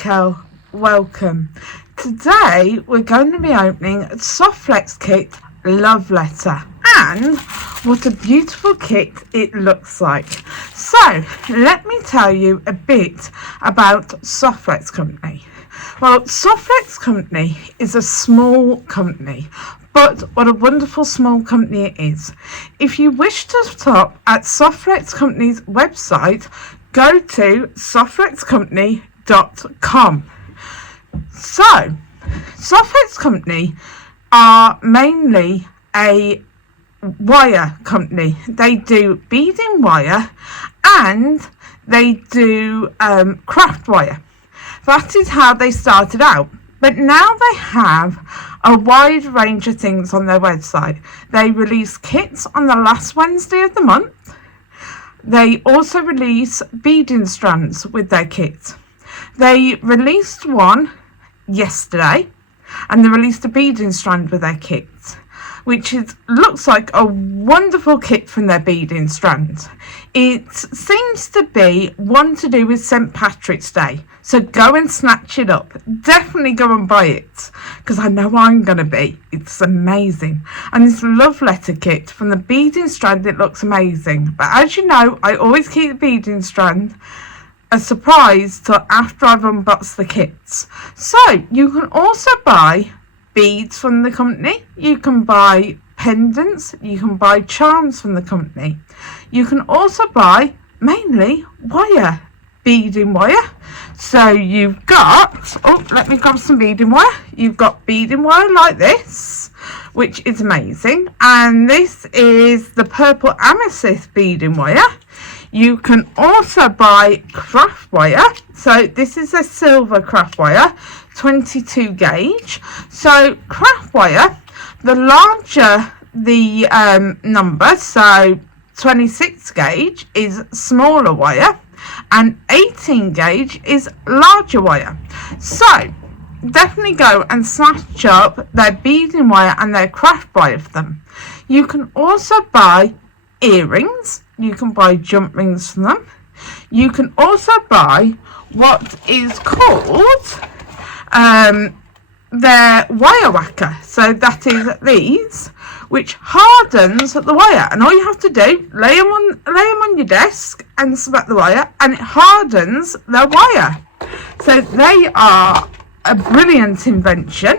Kel, welcome. Today we're going to be opening a Softflex kit love letter, and what a beautiful kit it looks like. So let me tell you a bit about Softflex company. Well, Softflex company is a small company, but what a wonderful small company it is. If you wish to shop at Softflex company's website, go to softflexcompany.com. So Softflex company are mainly a wire company. They do beading wire and they do craft wire. That is how they started out, but now they have a wide range of things on their website. They release kits on the last Wednesday of the month. They also release beading strands with their kit. They released one yesterday, and they released a beading strand with their kit, which looks like a wonderful kit from their beading strand. It seems to be one to do with St. Patrick's Day, so go and snatch it up. Definitely go and buy it, because I know I'm going to be. It's amazing. And this love letter kit from the beading strand, it looks amazing. But as you know, I always keep the beading strand a surprise till after I've unboxed the kits. So you can also buy beads from the company, you can buy pendants, you can buy charms from the company. You can also buy mainly wire, beading wire. So you've got, let me grab some beading wire. You've got beading wire like this, which is amazing, and this is the purple amethyst beading wire. You can also buy craft wire. So this is a silver craft wire, 22 gauge. So craft wire, the larger the number, so 26 gauge is smaller wire and 18 gauge is larger wire. So definitely go and snatch up their beading wire and their craft wire for them. You can also buy earrings, you can buy jump rings from them. You can also buy what is called their wire whacker. So that is these, which hardens the wire, and all you have to do, lay them on your desk and smack the wire, and it hardens the wire. So they are a brilliant invention.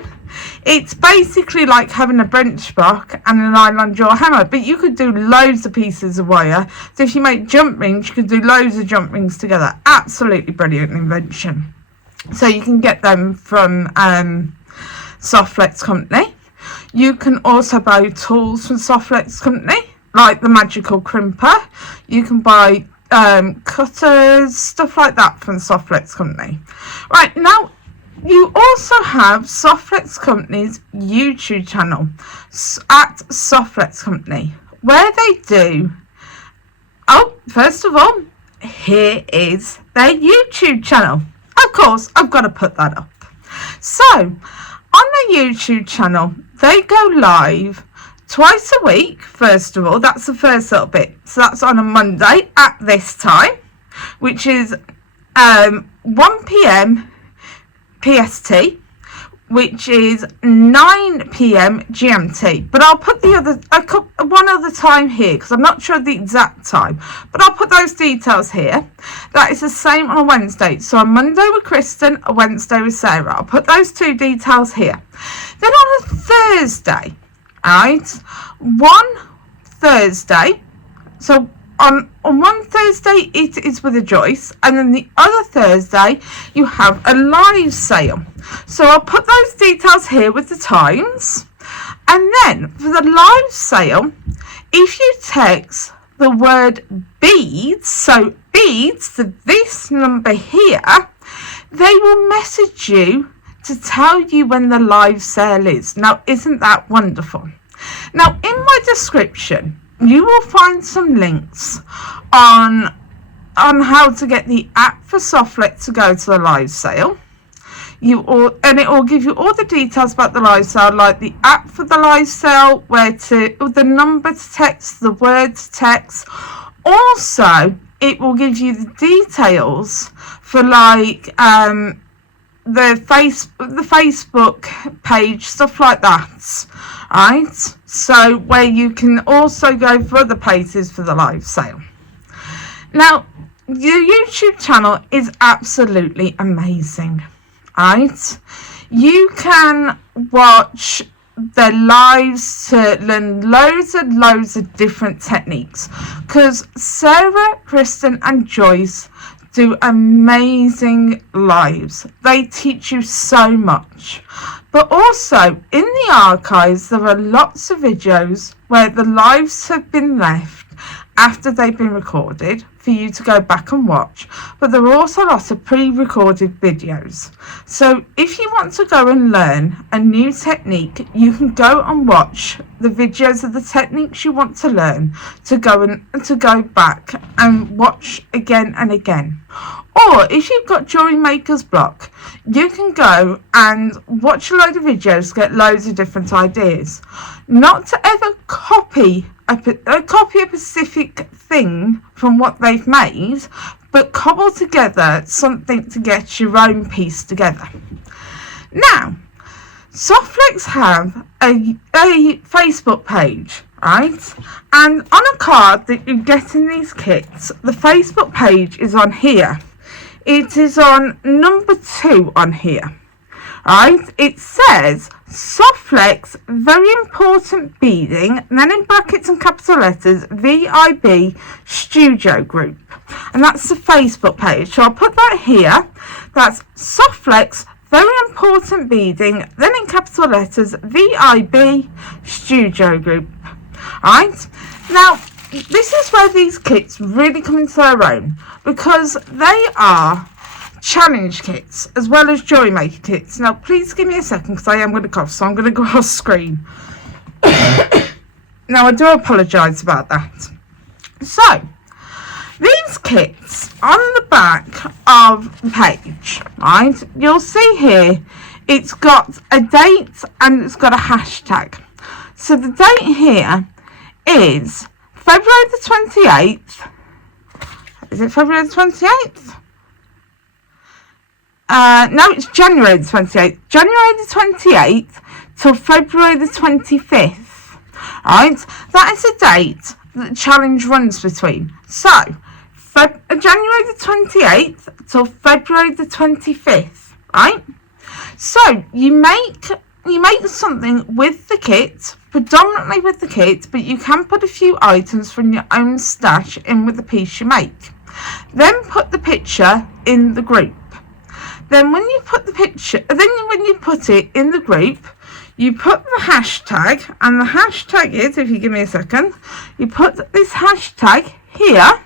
It's basically like having a bench block and a nylon jaw hammer, but you could do loads of pieces of wire. So if you make jump rings, you could do loads of jump rings together. Absolutely brilliant invention. So you can get them from Softflex company. You can also buy tools from Softflex company, like the magical crimper. You can buy cutters, stuff like that from Softflex company. Right, now you also have Softflex company's YouTube channel at Softflex company, where they do, first of all, here is their YouTube channel. Of course, I've got to put that up. So on the YouTube channel, they go live twice a week. First of all, that's the first little bit. So that's on a Monday at this time, which is 1 p.m. PST, which is 9 p.m. GMT. But I'll put one other time here, because I'm not sure the exact time, but I'll put those details here. That is the same on a Wednesday. So a Monday with Kristen, a Wednesday with Sarah. I'll put those two details here. Then on a Thursday, right, one Thursday, so on one Thursday it is with a Joyce, and then the other Thursday you have a live sale. So I'll put those details here with the times. And then for the live sale, if you text the word beads, so beads, to this number here, they will message you to tell you when the live sale is. Now, isn't that wonderful? Now, in my description, you will find some links on how to get the app for Softflex to go to the live sale. And it will give you all the details about the live sale, like the app for the live sale, the number to text, the word to text. Also, it will give you the details for like the Facebook page, stuff like that, right? So where you can also go for other places for the live sale. Now, your YouTube channel is absolutely amazing, right? You can watch the lives to learn loads and loads of different techniques, because Sarah, Kristen and Joyce do amazing lives. They teach you so much. But also in the archives there are lots of videos where the lives have been left after they've been recorded for you to go back and watch, but there are also lots of pre-recorded videos. So if you want to go and learn a new technique, you can go and watch the videos of the techniques you want to learn, to go back and watch again and again. Or if you've got jewelry maker's block, you can go and watch a load of videos, get loads of different ideas. Not to ever copy a specific thing from what they've made, but cobble together something to get your own piece together. Now, Softflex have a Facebook page, right? And on a card that you get in these kits, the Facebook page is on here. It is on number 2 on here, right? It says Softflex, very important beading, and then in brackets and capital letters, VIB Studio Group. And that's the Facebook page. So I'll put that here. That's Softflex, very important beading, then in capital letters, VIB Studio Group. Alright? Now, this is where these kits really come into their own, because they are challenge kits as well as jewelry maker kits. Now please give me a second because I am going to cough, so I'm going to go off screen. Now I do apologise about that. So these kits, on the back of the page, right, you'll see here it's got a date and it's got a hashtag. So the date here is February the 28th. Is it February the 28th? No, it's January the 28th. January the 28th till February the 25th. Right? That is a date that the challenge runs between. So, January the 28th till February the 25th. Right? So, you make something with the kit, predominantly with the kit, but you can put a few items from your own stash in with the piece you make. Then put the picture in the group. Then when you put it in the group, you put the hashtag, and the hashtag is, if you give me a second, you put this hashtag here,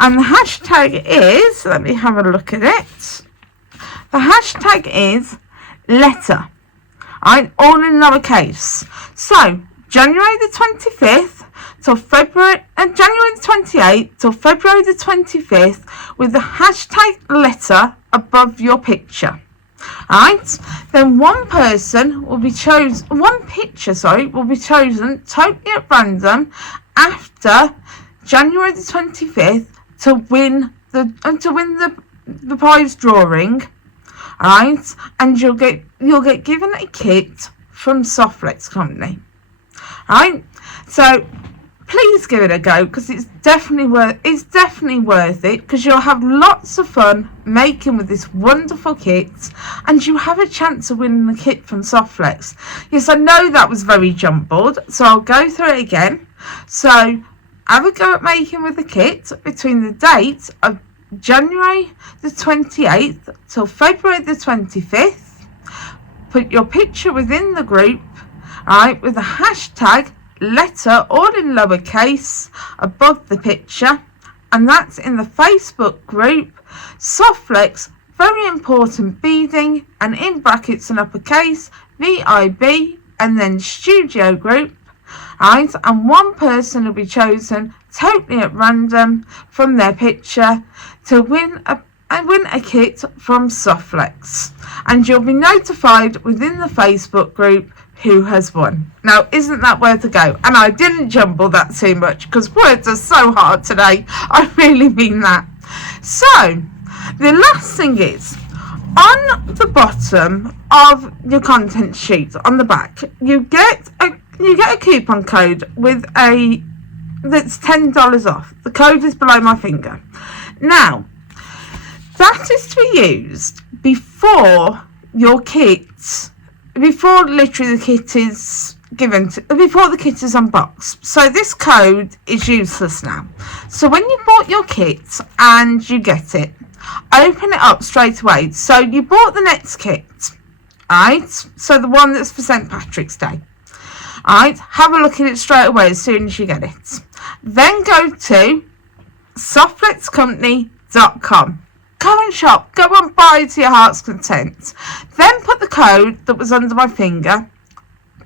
and the hashtag is, let me have a look at it, the hashtag is letter, right, all in lowercase. So January the 25th till January the 28th till February the 25th with the hashtag letter above your picture. Right? Then one picture will be chosen totally at random after January the 25th to win the prize drawing. Right? And you'll get given a kit from Softflex company. Right? So please give it a go, because it's definitely worth it, because you'll have lots of fun making with this wonderful kit, and you have a chance of winning the kit from Softflex. Yes, I know that was very jumbled, so I'll go through it again. So have a go at making with the kit between the dates of January the 28th till February the 25th. Put your picture within the group, right, with the hashtag letter all in lowercase above the picture, and that's in the Facebook group Softflex, very important beading, and in brackets and uppercase VIB and then Studio Group. Right, and one person will be chosen totally at random from their picture to win a kit from Softflex, and you'll be notified within the Facebook group who has won. Now, isn't that worth a go? And I didn't jumble that too much, because words are so hard today. I really mean that. So the last thing is, on the bottom of your content sheet on the back, you get a coupon code with that's $10 off. The code is below my finger. Now, that is to be used before your kit, before literally the kit is before the kit is unboxed. So this code is useless now. So when you bought your kit and you get it, open it up straight away. So you bought the next kit, right? So the one that's for St. Patrick's Day. Alright, have a look at it straight away as soon as you get it. Then go to softflexcompany.com. Go and shop. Go and buy to your heart's content. Then put the code that was under my finger.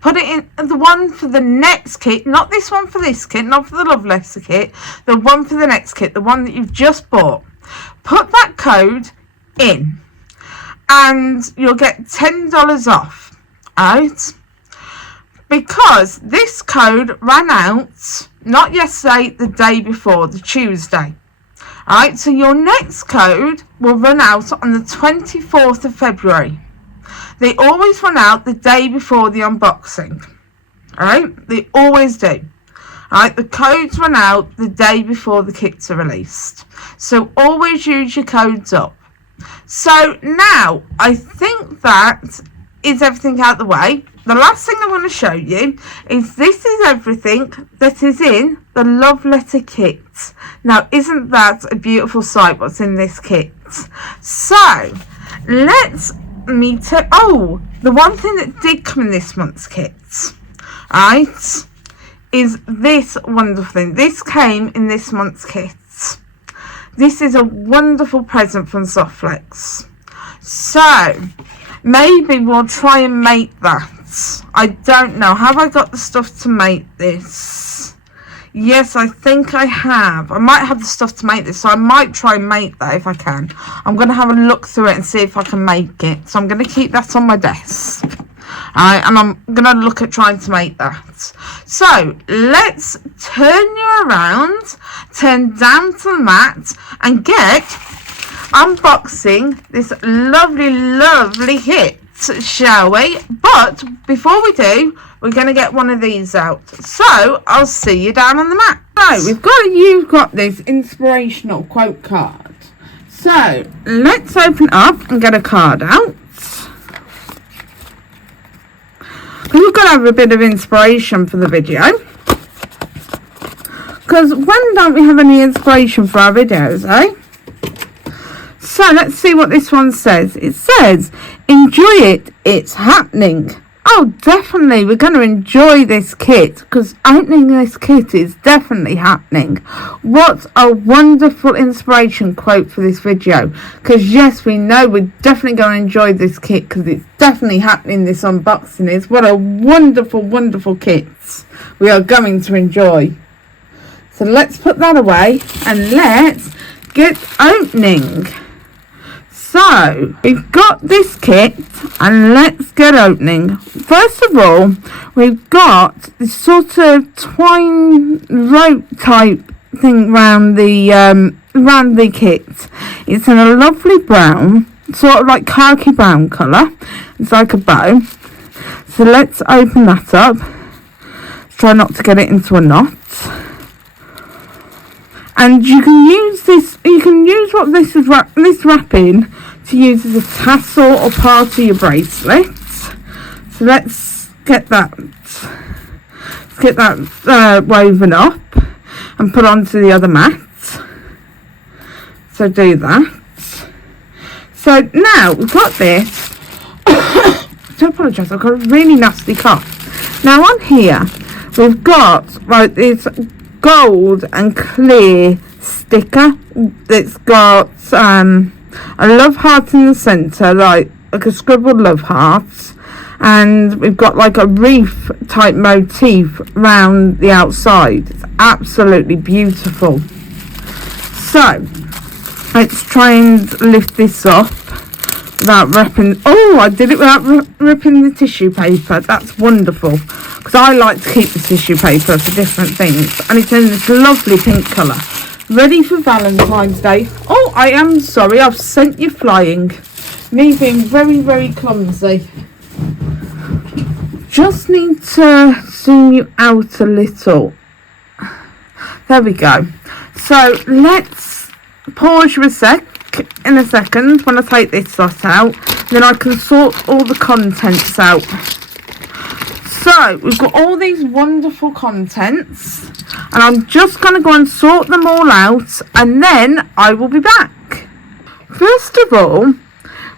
Put it in the one for the next kit. Not this one for this kit. Not for the Love Letter kit. The one for the next kit. The one that you've just bought. Put that code in. And you'll get $10 off. Alright? Because this code ran out, not yesterday, the day before, the Tuesday. Alright, so your next code will run out on the 24th of February. They always run out the day before the unboxing. Alright, they always do. Alright, the codes run out the day before the kits are released. So always use your codes up. So now, I think that is everything out the way. The last thing I want to show you is this is everything that is in the Love Letter kit. Now, isn't that a beautiful sight what's in this kit? So, the one thing that did come in this month's kit, right, is this wonderful thing. This came in this month's kit. This is a wonderful present from Softflex. So, maybe we'll try and make that. I don't know. Have I got the stuff to make this? Yes, I think I have. I might have the stuff to make this, so I might try and make that if I can. I'm going to have a look through it and see if I can make it. So I'm going to keep that on my desk. Alright, and I'm going to look at trying to make that. So, let's turn you around, turn down to the mat, and get unboxing this lovely, lovely kit, shall we? But before we do, we're going to get one of these out. So I'll see you down on the mat. So you've got this inspirational quote card. So let's open it up and get a card out. We've got to have a bit of inspiration for the video. Because when don't we have any inspiration for our videos, eh? So let's see what this one says. It says, enjoy it, it's happening. Oh, definitely, we're going to enjoy this kit because opening this kit is definitely happening. What a wonderful inspiration quote for this video. Because yes, we know we're definitely going to enjoy this kit because it's definitely happening, this unboxing is. What a wonderful, wonderful kit we are going to enjoy. So let's put that away and let's get opening. So, we've got this kit and let's get opening. First of all, we've got this sort of twine rope type thing round the kit. It's in a lovely brown, sort of like khaki brown colour. It's like a bow. So let's open that up. Try not to get it into a knot. And you can use this, what this is this wrapping to use as a tassel or part of your bracelet. So let's get that woven up and put onto the other mat. So do that. So now we've got this. I do apologise, I've got a really nasty cough. Now on here we've got this gold and clear sticker that's got a love heart in the centre, like a scribbled love heart, and we've got like a reef type motif round the outside. It's absolutely beautiful. So let's try and lift this up without ripping. Oh, I did it without ripping the tissue paper. That's wonderful, because I like to keep the tissue paper for different things. And it's in this lovely pink colour, ready for Valentine's Day. Oh, I am sorry, I've sent you flying. Me being very, very clumsy. Just need to zoom you out a little. There we go. So let's pause you in a second when I take this lot out. Then I can sort all the contents out. So we've got all these wonderful contents, and I'm just going to go and sort them all out, and then I will be back. First of all,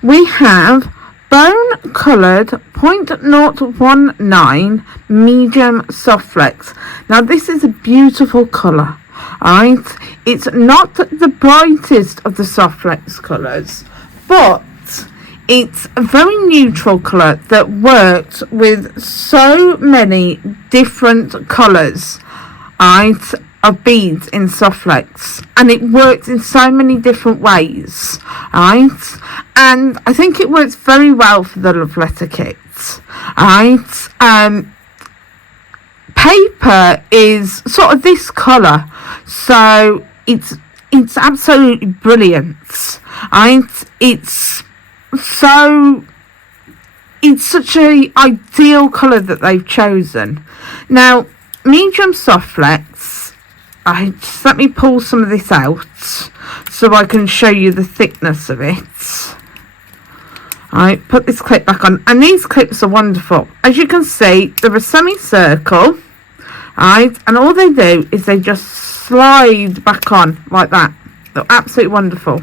we have bone coloured 0.019 medium Softflex. Now this is a beautiful colour, alright? It's not the brightest of the Softflex colours, but it's a very neutral colour that works with so many different colours, right, of beads in Softflex, and it works in so many different ways, right? And I think it works very well for the love letter kits, right? Paper is sort of this colour, so it's absolutely brilliant, right? It's such a ideal colour that they've chosen. Now, medium Softflex, let me pull some of this out so I can show you the thickness of it. I put this clip back on, and these clips are wonderful. As you can see, they're a semicircle, right, and all they do is they just slide back on like that. They're absolutely wonderful.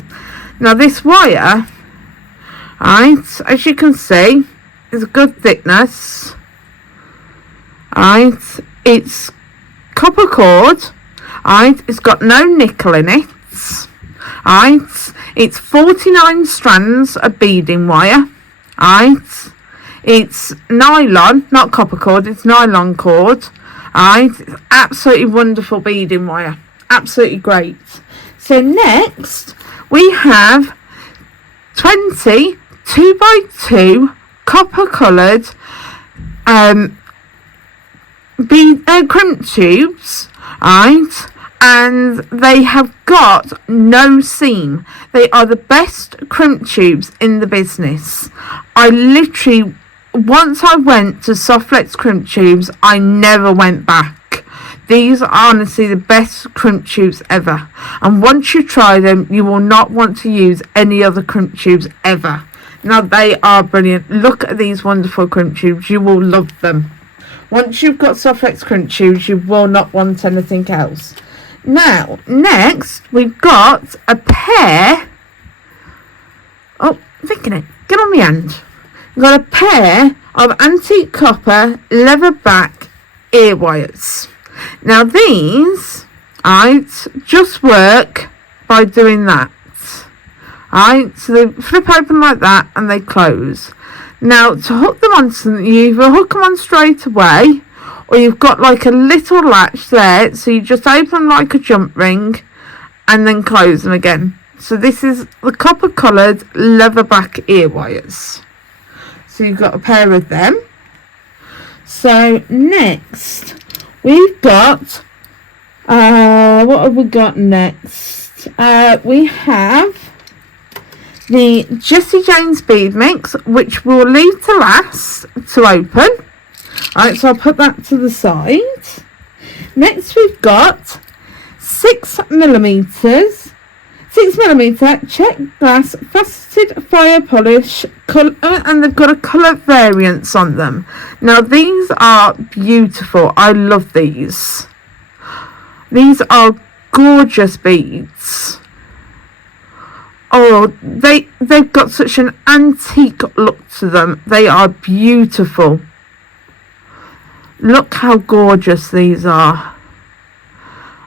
Now this wire, right, as you can see, is a good thickness, right, it's copper cord, right, it's got no nickel in it, right, it's 49 strands of beading wire, right, it's nylon, not copper cord, it's nylon cord, right, it's absolutely wonderful beading wire, absolutely great. So next we have 20 2x2 copper coloured crimp tubes, right, and they have got no seam. They are the best crimp tubes in the business. I literally, once I went to Softflex crimp tubes, I never went back. These are honestly the best crimp tubes ever, and once you try them, you will not want to use any other crimp tubes ever. Now they are brilliant. Look at these wonderful crimp tubes. You will love them. Once you've got Softflex crimp tubes, you will not want anything else. Now, next we've got a pair. Oh, thinking it. Get on my hand. We've got a pair of antique copper leatherback ear wires. Now these, right, just work by doing that. Right, so they flip open like that and they close. Now to hook them on, you either hook them on straight away, or you've got like a little latch there, so you just open like a jump ring and then close them again. So this is the copper coloured leatherback ear wires. So you've got a pair of them. So next we've got what have we got next? We have the Jessie Jane's bead mix, which we'll leave to last to open. Alright, so I'll put that to the side. Next we've got 6mm check glass faceted fire polish colour, and they've got a colour variance on them. Now these are beautiful. I love these. These are gorgeous beads. Oh, they've got such an antique look to them. They are beautiful. Look how gorgeous these are.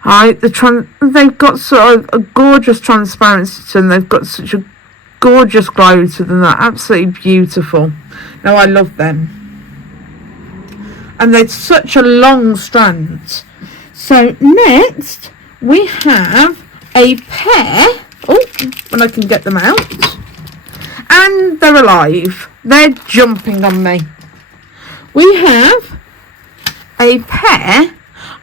Right, they've got sort of a gorgeous transparency to them. They've got such a gorgeous glow to them. They're absolutely beautiful. Now I love them. And they're such a long strand. So next we have a pair. Oh, when I can get them out. And they're alive. They're jumping on me. We have a pair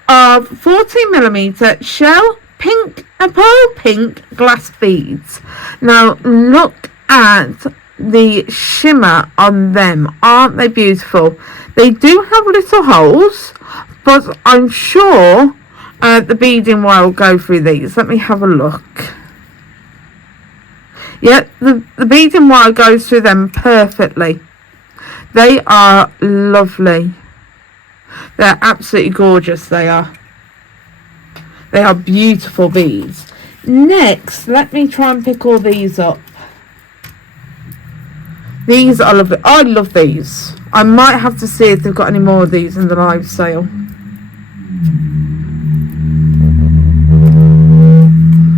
of 40mm shell pink and pearl pink glass beads. Now look at the shimmer on them. Aren't they beautiful? They do have little holes, but I'm sure the beading wire will go through these. Let me have a look. Yeah, the beading wire goes through them perfectly. They are lovely. They're absolutely gorgeous, they are. They are beautiful beads. Next, let me try and pick all these up. These are lovely. I love these. I might have to see if they've got any more of these in the live sale.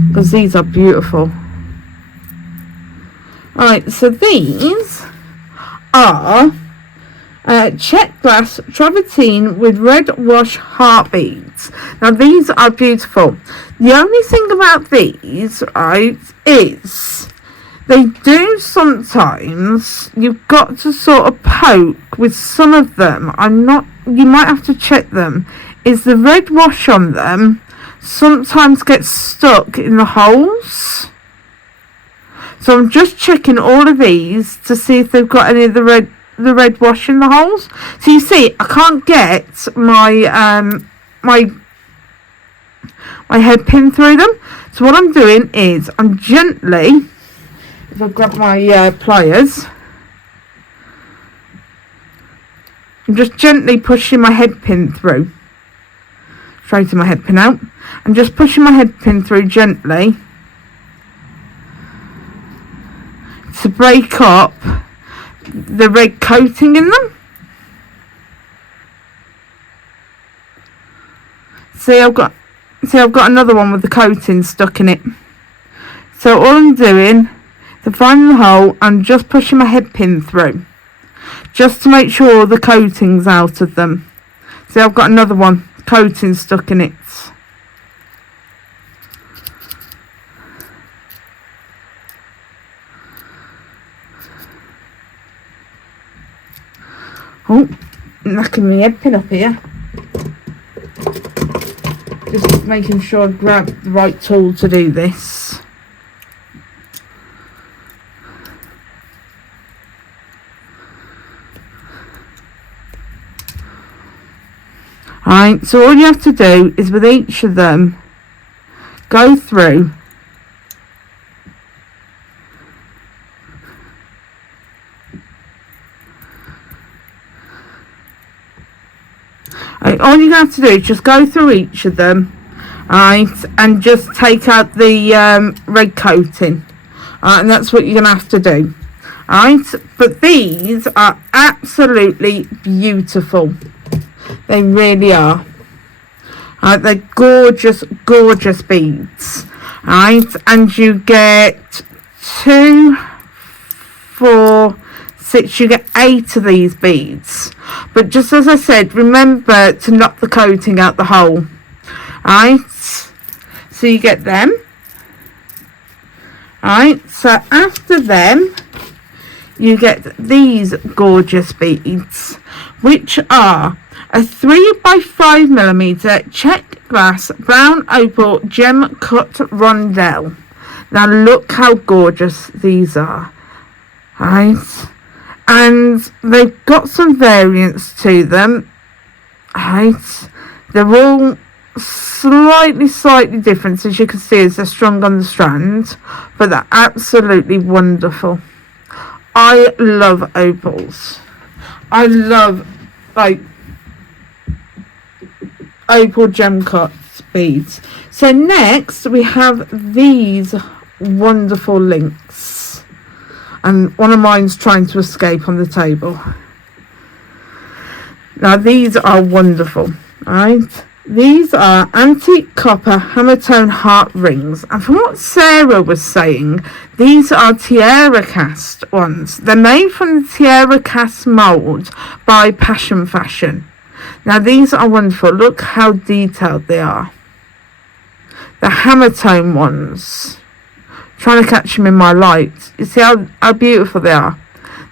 Because these are beautiful. Alright, so these are check glass travertine with red wash heart beads. Now these are beautiful. The only thing about these, right, is they do sometimes, you've got to sort of poke with some of them. You might have to check them. Is the red wash on them sometimes gets stuck in the holes. So I'm just checking all of these to see if they've got any of the red wash in the holes. So you see, I can't get my my head pin through them. So what I'm doing is I'm gently, if I grab my pliers, I'm just gently pushing my head pin through. Straighten my head pin out. I'm just pushing my head pin through gently to break up the red coating in them. See, I've got another one with the coating stuck in it. So all I'm doing to find the hole, I'm just pushing my head pin through, just to make sure the coating's out of them. See, I've got another one, coating stuck in it. Oh, knocking my head pin up here. Just making sure I grab the right tool to do this. Alright, so all you have to do is with each of them, go through all you have to do is just go through each of them, right, and just take out the red coating, and that's what you're going to have to do, right. But these are absolutely beautiful. They really are. They're gorgeous, gorgeous beads, right, and you get 2, 4, 6, you get 8 of these beads. But just as I said, remember to knock the coating out the hole. Right, so you get them. Right, so after them you get these gorgeous beads, which are a 3x5mm check glass brown opal gem cut rondelle. Now look how gorgeous these are. Right, and they've got some variants to them, right. They're all slightly different, as you can see, as they're strung on the strand, but they're absolutely wonderful. I love opals. I love like opal gem cut beads. So next we have these wonderful links, and one of mine's trying to escape on the table. Now these are wonderful, right? These are antique copper hammer-tone heart rings, and from what Sarah was saying, these are tiara cast ones. They're made from the tiara cast mould by Passion Fashion. Now these are wonderful. Look how detailed they are. The hammer-tone ones. Trying to catch them in my light. You see how beautiful they are.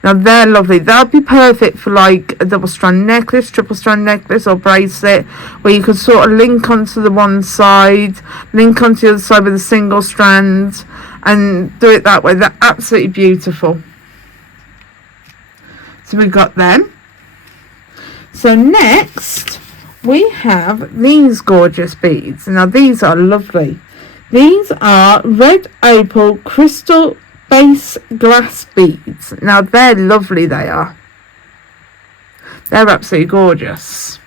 Now they're lovely. They'll be perfect for like a double strand necklace, triple strand necklace or bracelet, where you can sort of link onto the one side, link onto the other side with a single strand, and do it that way. They're absolutely beautiful. So we got them. So next we have these gorgeous beads. Now these are lovely. These are red opal crystal base glass beads. Now they're lovely, they are. They're absolutely gorgeous.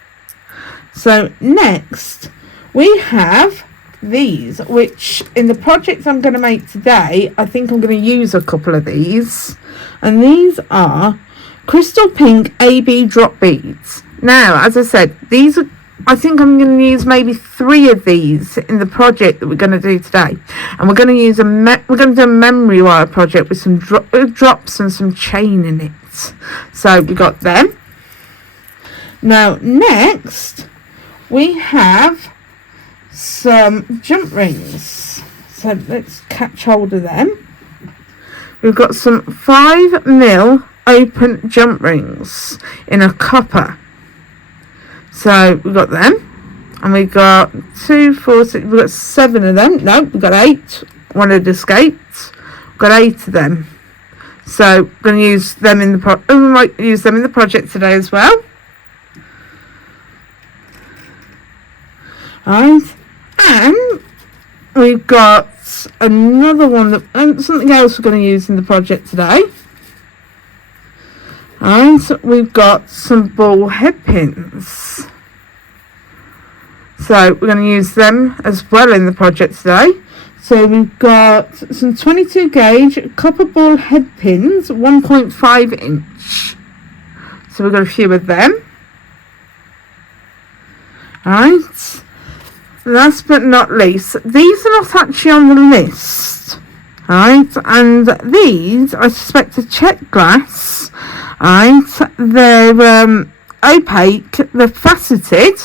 So next we have these, which in the project I'm going to make today, I think I'm going to use a couple of these. And these are crystal pink AB drop beads. Now, as I said, these are, I think I'm going to use maybe 3 of these in the project that we're going to do today. And we're going to use we're going to do a memory wire project with some drops and some chain in it. So we got them. Now next we have some jump rings. So let's catch hold of them. We've got some 5mm open jump rings in a copper. So we've got them, and we've got 2, 4, 6, we've got 7 of them. No, we've got 8. One had escaped. We've got 8 of them. So we're going to use them in the we might use them in the project today as well. Right, and we've got another one that something else we're going to use in the project today. And we've got some ball head pins. So we're going to use them as well in the project today. So we've got some 22 gauge copper ball head pins, 1.5 inch. So we've got a few of them. Alright. Last but not least, these are not actually on the list. Right, and these I suspect are check glass. Right, they're opaque, they're faceted,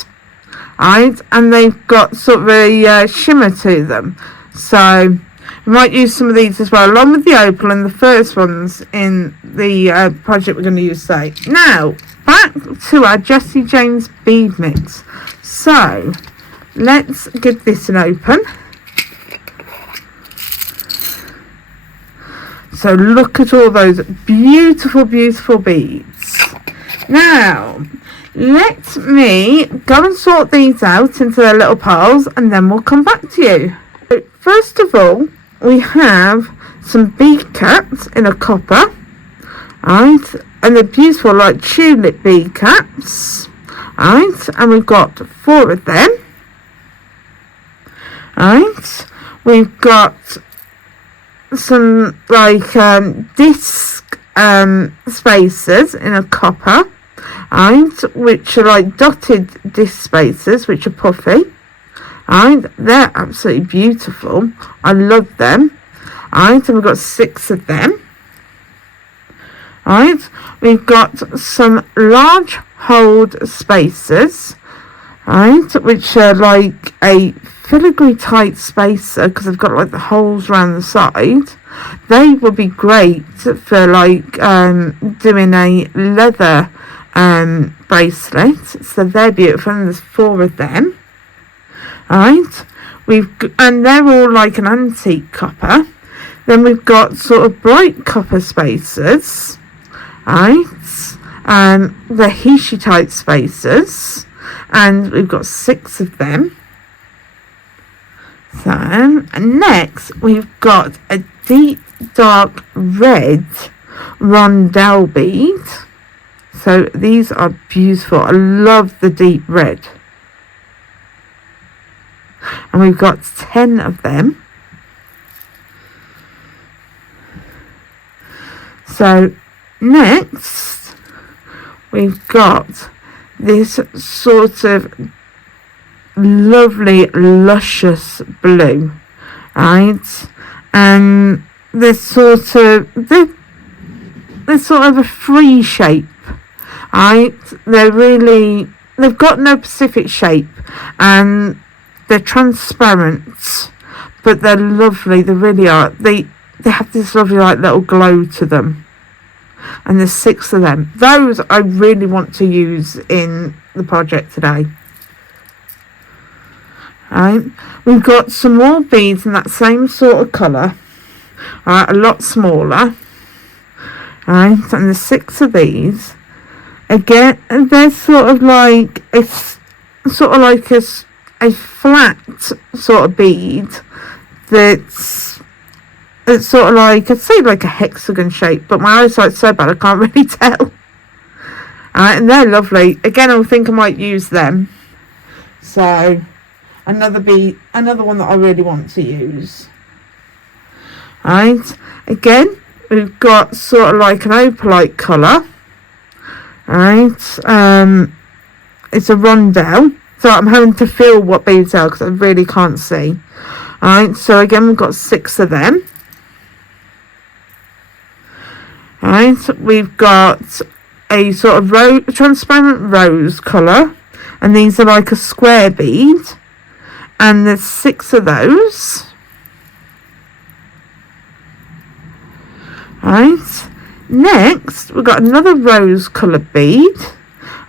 right, and they've got sort of a shimmer to them. So we might use some of these as well, along with the opal and the first ones in the project we're going to use today. Now back to our Jessie James bead mix. So let's give this an open. So look at all those beautiful, beautiful beads. Now, let me go and sort these out into their little piles, and then we'll come back to you. So first of all, we have some bead caps in a copper, right? And they're beautiful, like tulip bead caps, right? And we've got 4 of them. Right, we've got some like disc spacers in a copper, right, which are like dotted disc spacers, which are puffy. Right, they're absolutely beautiful. I love them. Right, and we've got 6 of them. Right, we've got some large hold spacers, right, which are like a filigree tight spacer because they've got like the holes around the side. They would be great for like doing a leather bracelet. So they're beautiful, and there's 4 of them. Right, and they're all like an antique copper. Then we've got sort of bright copper spacers, right, the Hishi type spacers, and we've got 6 of them. So, and next we've got a deep dark red rondelle bead. So these are beautiful. I love the deep red. And we've got 10 of them. So next we've got this sort of lovely luscious blue, right, and this sort of a free shape, right. They've got no specific shape, and they're transparent, but they're lovely. They really are. They have this lovely like little glow to them, and there's 6 of them. Those I really want to use in the project today. Right, we've got some more beads in that same sort of colour, right, a lot smaller. Right, and there's 6 of these. Again, they're sort of like a flat sort of bead that's sort of like, I'd say like a hexagon shape, but my eyesight's so bad I can't really tell. Alright, and they're lovely. Again, I think I might use them. So another one that I really want to use. Right, again, we've got sort of like an opalite colour. Right, it's a rondelle, so I'm having to feel what beads are because I really can't see. Alright, so again, we've got 6 of them. Alright, we've got a sort of transparent rose colour, and these are like a square bead, and there's 6 of those. Right, next we've got another rose coloured bead.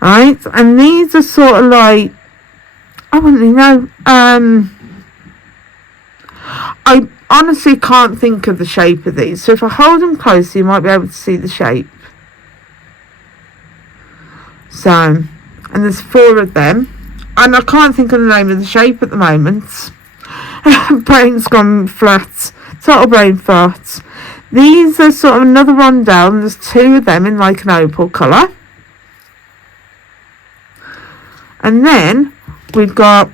Right, and these are sort of like, I don't really know, I honestly can't think of the shape of these, so if I hold them close you might be able to see the shape. So, and there's 4 of them, and I can't think of the name of the shape at the moment. Brain's gone flat, total brain fart. These are sort of another rondelle, and there's 2 of them in like an opal colour. And then we've got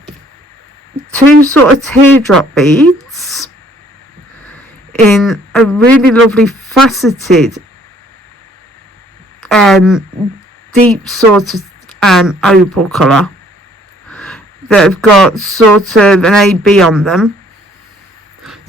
2 sort of teardrop beads in a really lovely faceted deep sort of opal colour that have got sort of an AB on them.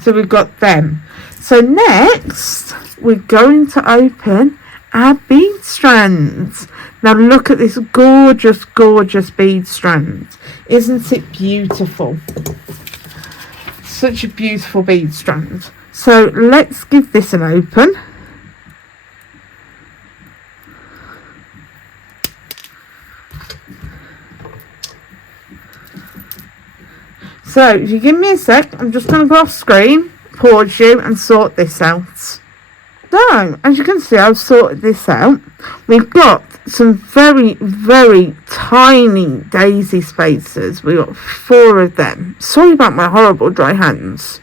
So we've got them. So next we're going to open our bead strands. Now look at this gorgeous, gorgeous bead strand. Isn't it beautiful? Such a beautiful bead strand. So let's give this an open. So if you give me a sec, I'm just going to go off screen, pause you and sort this out. So as you can see, I've sorted this out. We've got some very, very tiny daisy spacers. We've got 4 of them. Sorry about my horrible dry hands.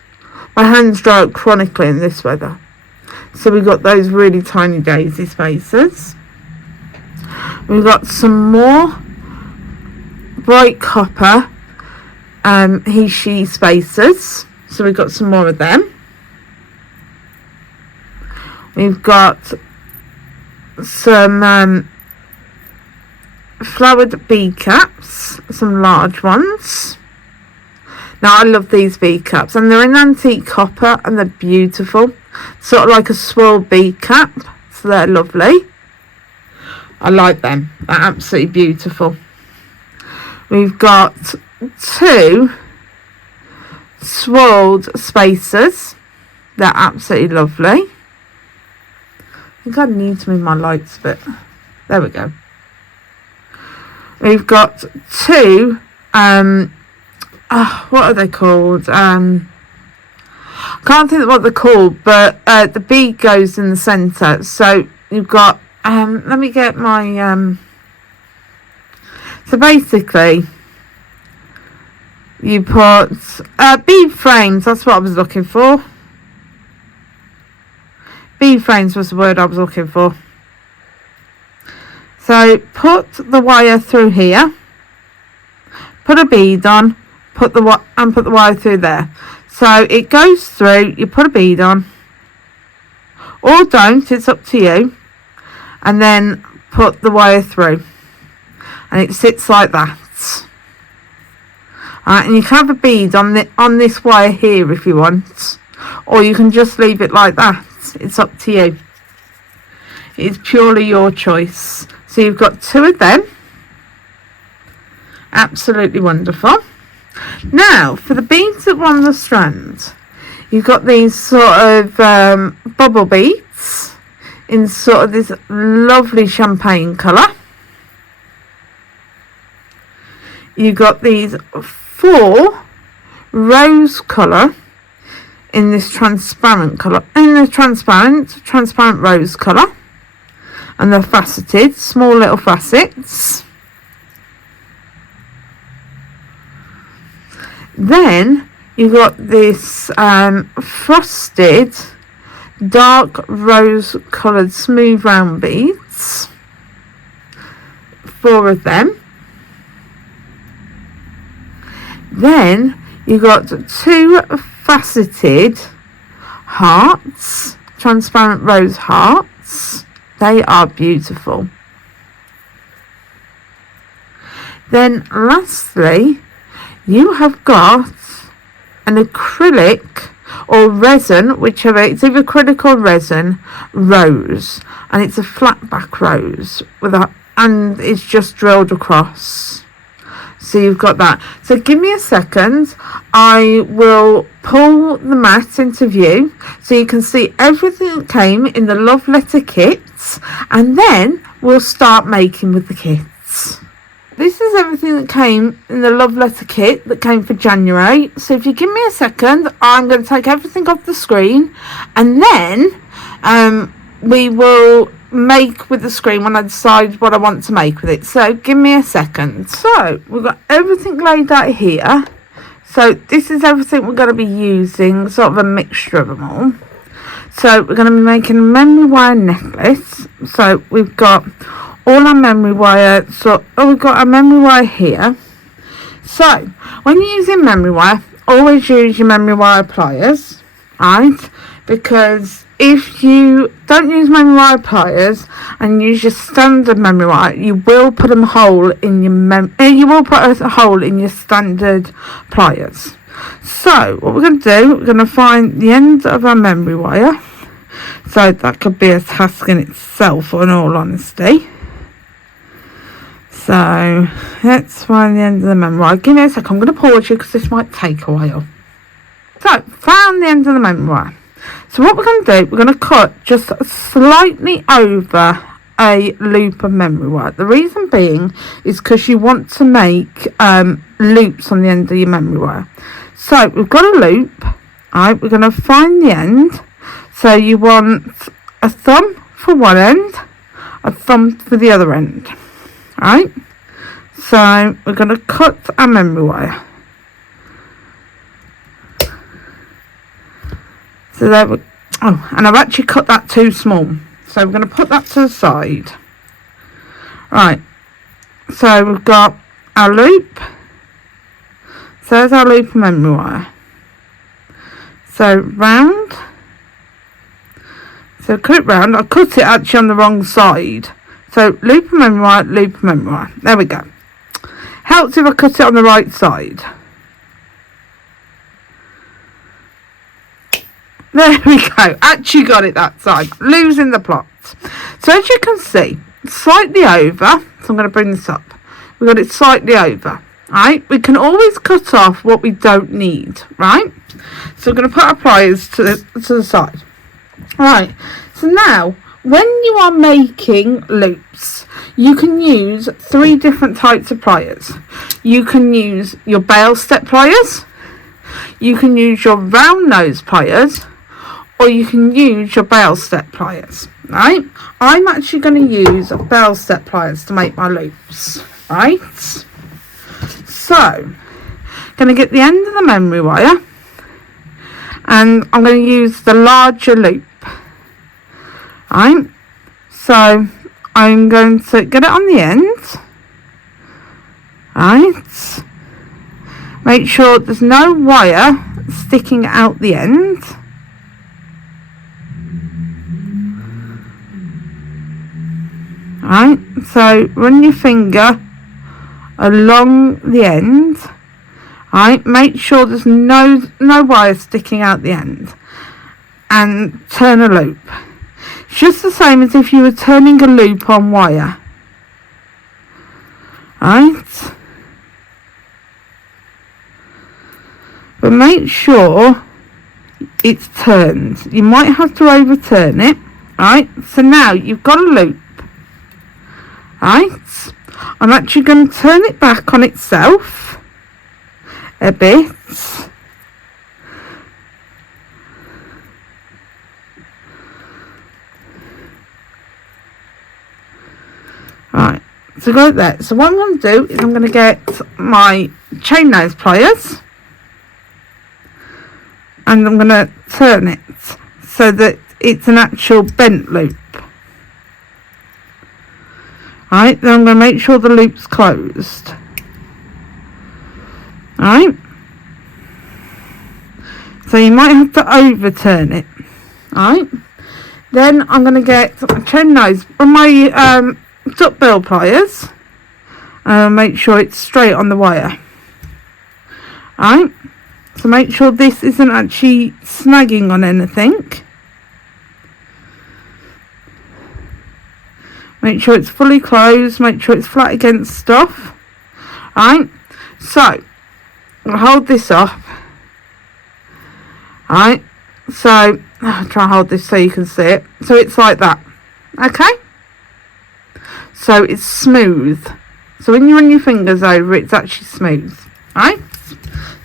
My hands dry out chronically in this weather. So we've got those really tiny daisy spacers. We've got some more bright copper he, she spacers. So we've got some more of them. We've got some flowered bead caps, some large ones. Now I love these bead caps, and they're in antique copper and they're beautiful. Sort of like a swirl bead cap, so they're lovely. I like them, they're absolutely beautiful. We've got 2 swirled spacers, they're absolutely lovely. I think I need to move my lights a bit. There we go. We've got 2 what are they called? Can't think of what they're called, but the bead goes in the centre. So you've got let me get my so basically you put bead frames, that's what I was looking for. Bead frames was the word I was looking for. So put the wire through here, put a bead on, put the wire through there. So it goes through, you put a bead on, or don't, it's up to you, and then put the wire through, and it sits like that. Alright, and you can have a bead on this wire here if you want, or you can just leave it like that. It's up to you. It's purely your choice. So you've got 2 of them. Absolutely wonderful. Now for the beads that were on the strand, you've got these sort of bubble beads in sort of this lovely champagne colour. You've got these 4 rose colour in this transparent colour, in the transparent rose colour. and they're faceted, small little facets. Then you've got this frosted dark rose coloured smooth round beads, 4 of them. Then you've got 2 faceted hearts, transparent rose hearts. They are beautiful. Then lastly, you have got an acrylic or resin, whichever, it's either acrylic or resin rose, and it's a flat back rose with a, and it's just drilled across. So you've got that. So give me a second, I will pull the mat into view so you can see everything that came in the love letter kits, and then we'll start making with the kits. This is everything that came in the love letter kit that came for January. So if you give me a second, I'm going to take everything off the screen, and then we will make with the screen when I decide what I want to make with it. So give me a second. So we've got everything laid out here. So this is everything we're going to be using, sort of a mixture of them all. So we're going to be making a memory wire necklace. So we've got all our memory wire. So we've got our memory wire here. So when you're using memory wire, always use your memory wire pliers, right? Because if you don't use memory wire pliers and use your standard memory wire, you will put a hole in your standard pliers. So what we're going to do, we're going to find the end of our memory wire. So that could be a task in itself, in all honesty. So let's find the end of the memory wire. Give me a second, I'm going to pause you because this might take a while. So found the end of the memory wire. So what we're going to do, we're going to cut just slightly over a loop of memory wire. The reason being is because you want to make loops on the end of your memory wire. So we've got a loop, right? We're going to find the end. So you want a thumb for one end, a thumb for the other end, right? So we're going to cut our memory wire. So there we, oh, and I've actually cut that too small. So we're going to put that to the side. Right. So we've got our loop. So there's our loop of memory wire. So round. So cut it round. I cut it actually on the wrong side. So loop of memory wire, loop of memory wire. There we go. Helps if I cut it on the right side. There we go. Actually got it that time. Losing the plot. So as you can see, slightly over. So I'm going to bring this up. We've got it slightly over. Right. We can always cut off what we don't need. Right. So we're going to put our pliers to the side. Right. So now, when you are making loops, you can use 3 different types of pliers. You can use your bail step pliers. You can use your round nose pliers. Or you can use your bail step pliers, right? I'm actually going to use bail step pliers to make my loops, right? So, going to get the end of the memory wire, and I'm going to use the larger loop, right? So, I'm going to get it on the end, right? Make sure there's no wire sticking out the end. Right, so run your finger along the end. Right, make sure there's no wire sticking out the end, and turn a loop. It's just the same as if you were turning a loop on wire. Right, but make sure it's turned. You might have to overturn it. Right, so now you've got a loop. Right, I'm actually going to turn it back on itself a bit. Right, so go there. So what I'm going to do is I'm going to get my chain nose pliers, and I'm going to turn it so that it's an actual bent loop. Right, then I'm going to make sure the loop's closed. Right, so you might have to overturn it. Right, then I'm going to get my chain nose on my duckbill pliers and make sure it's straight on the wire. Right, so make sure this isn't actually snagging on anything. Make sure it's fully closed, make sure it's flat against stuff. Right, so I'll hold this up. Right, so I'll try and hold this so you can see it. So it's like that. Okay, so it's smooth. So when you run your fingers over it, it's actually smooth. Right,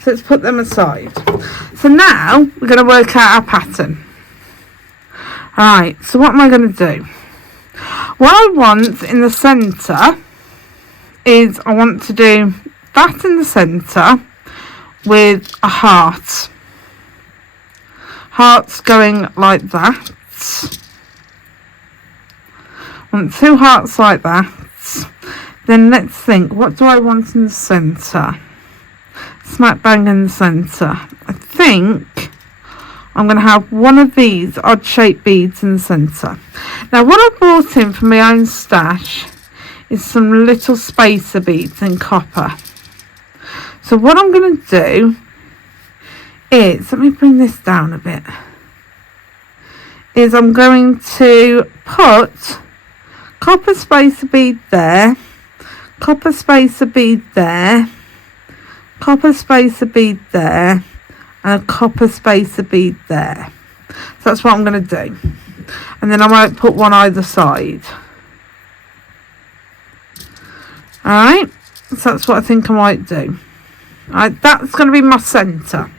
so let's put them aside. So now we're going to work out our pattern. Right, so what am I going to do? What I want in the centre is I want to do that in the centre with a heart. Hearts going like that. I want 2 hearts like that. Then let's think, what do I want in the centre? Smack bang in the centre. I think I'm going to have one of these odd shaped beads in the centre. Now what I brought in from my own stash is some little spacer beads in copper. So what I'm going to do is, let me bring this down a bit, is I'm going to put copper spacer bead there, copper spacer bead there, copper spacer bead there, and a copper spacer bead there. So that's what I'm going to do, and then I might put one either side. Alright, so that's what I think I might do. Alright, that's going to be my centre.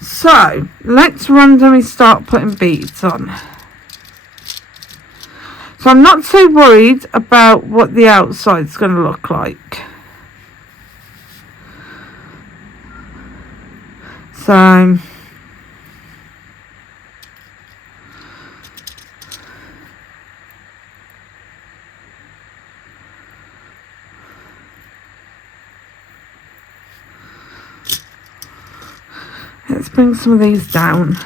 So let's randomly start putting beads on. So I'm not too worried about what the outside's going to look like. So let's bring some of these down.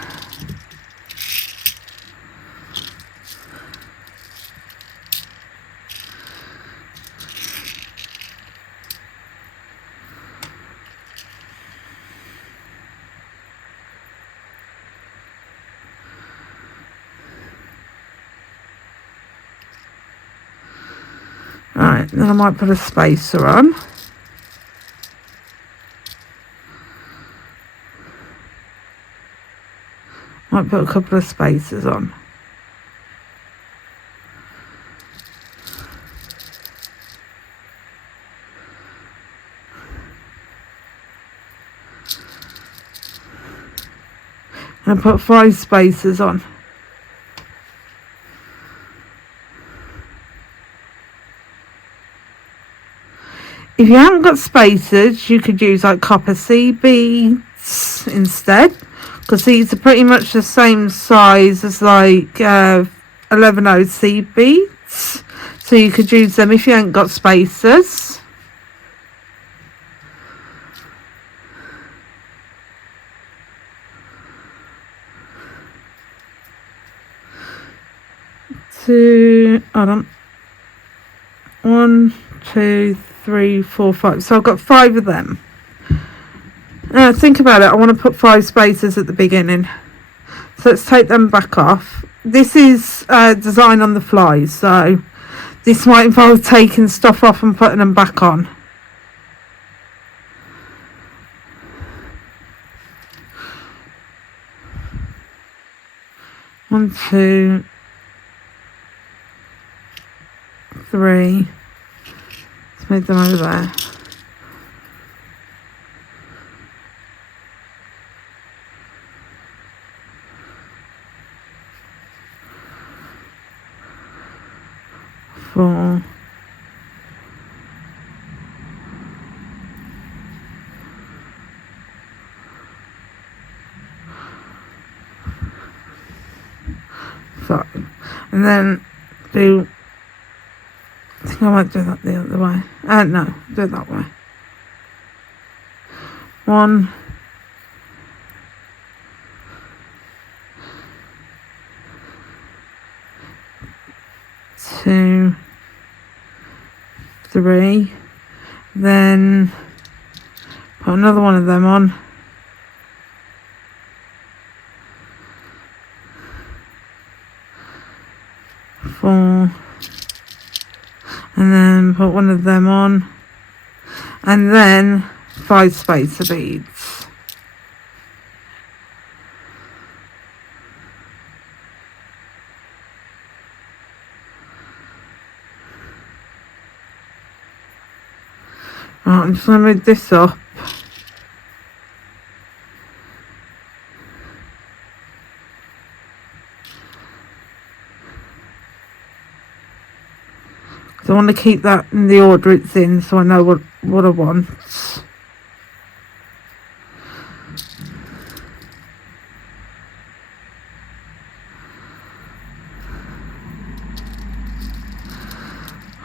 Alright, then I might put a spacer on. Might put a couple of spacers on. And I put 5 spacers on. If you haven't got spacers, you could use like copper C beads instead, because these are pretty much the same size as like 11OC beads, so you could use them if you haven't got spacers. Hold on, 1, 2, 3, 4, 5. So I've got 5 of them. Now think about it, I want to put 5 spacers at the beginning. So let's take them back off. This is design on the fly, so this might involve taking stuff off and putting them back on. One, 2, 3. Let's move them over there. Four, and then do, I think I might do that the other way. No, do it that way. 1, 2, 3, then put another one of them on, 4, and then put one of them on, and then 5 spacer beads. Right, I'm just going to move this up. I want to keep that in the order it's in, so I know what I want.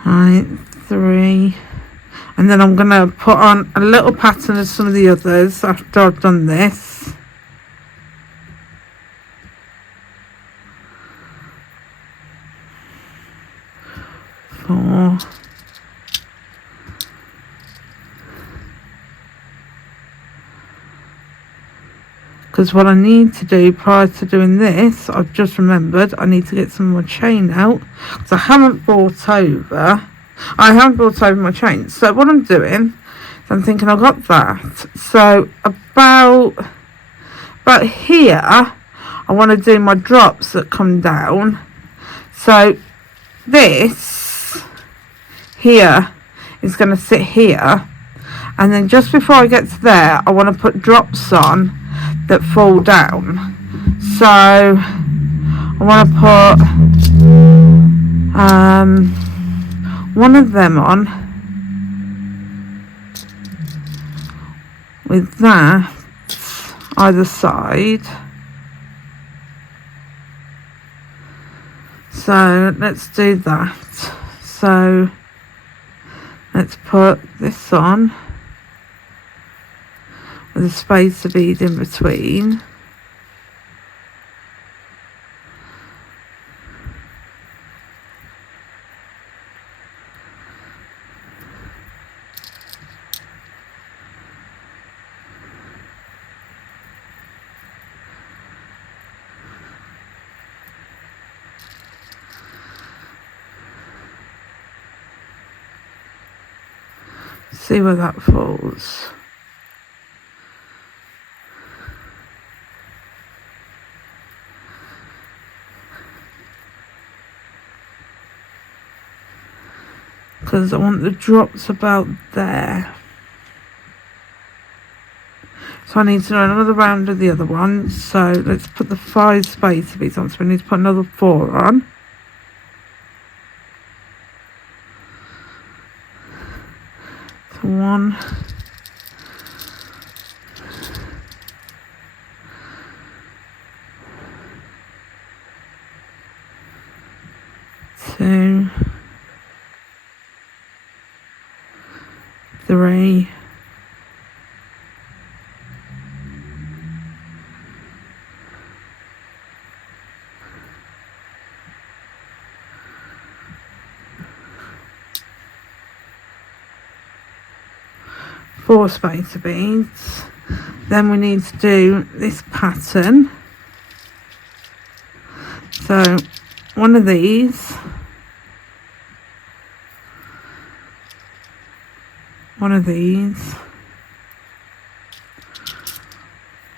Right, 3, and then I'm going to put on a little pattern of some of the others after I've done this. Because what I need to do prior to doing this, I've just remembered I need to get some more chain out, because I haven't brought over my chain. So what I'm doing is I'm thinking I've got that, so about here I want to do my drops that come down. So this here is going to sit here, and then just before I get to there I want to put drops on that fall down. So I want to put one of them on with that either side. So let's do that. So let's put this on with a spacer bead in between. See where that falls. Because I want the drops about there. So I need to do another round of the other one. So let's put the 5 spacer beads on. So we need to put another 4 on. So 1, 2, 3, 4 spacer beads. Then we need to do this pattern. So one of these, one of these,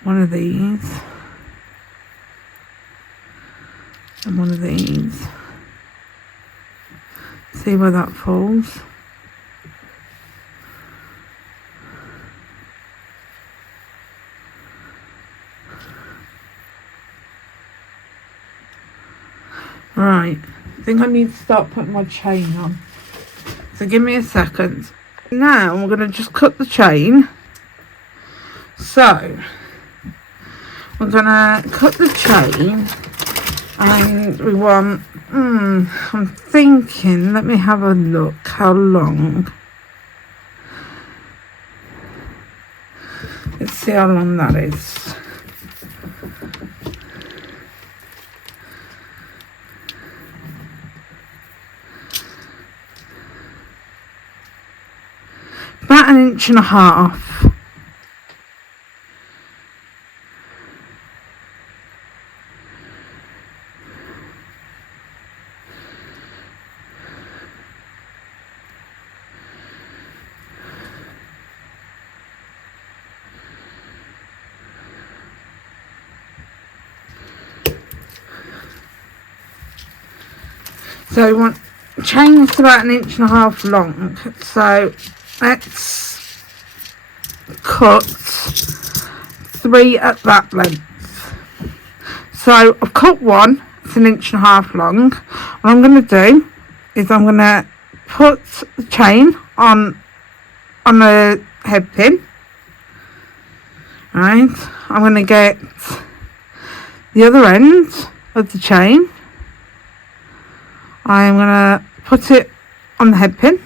one of these, and one of these. See where that falls. Right, I think I need to start putting my chain on. So give me a second. Now we're going to just cut the chain. So we're going to cut the chain, and we want I'm thinking, let me have a look how long. Let's see how long that is. About 1.5 inches. So we want chain that's about 1.5 inches long. So let's cut 3 at that length. So I've cut one, it's 1.5 inches long. What I'm going to do is I'm going to put the chain on a head pin. Right, I'm going to get the other end of the chain. I'm going to put it on the head pin,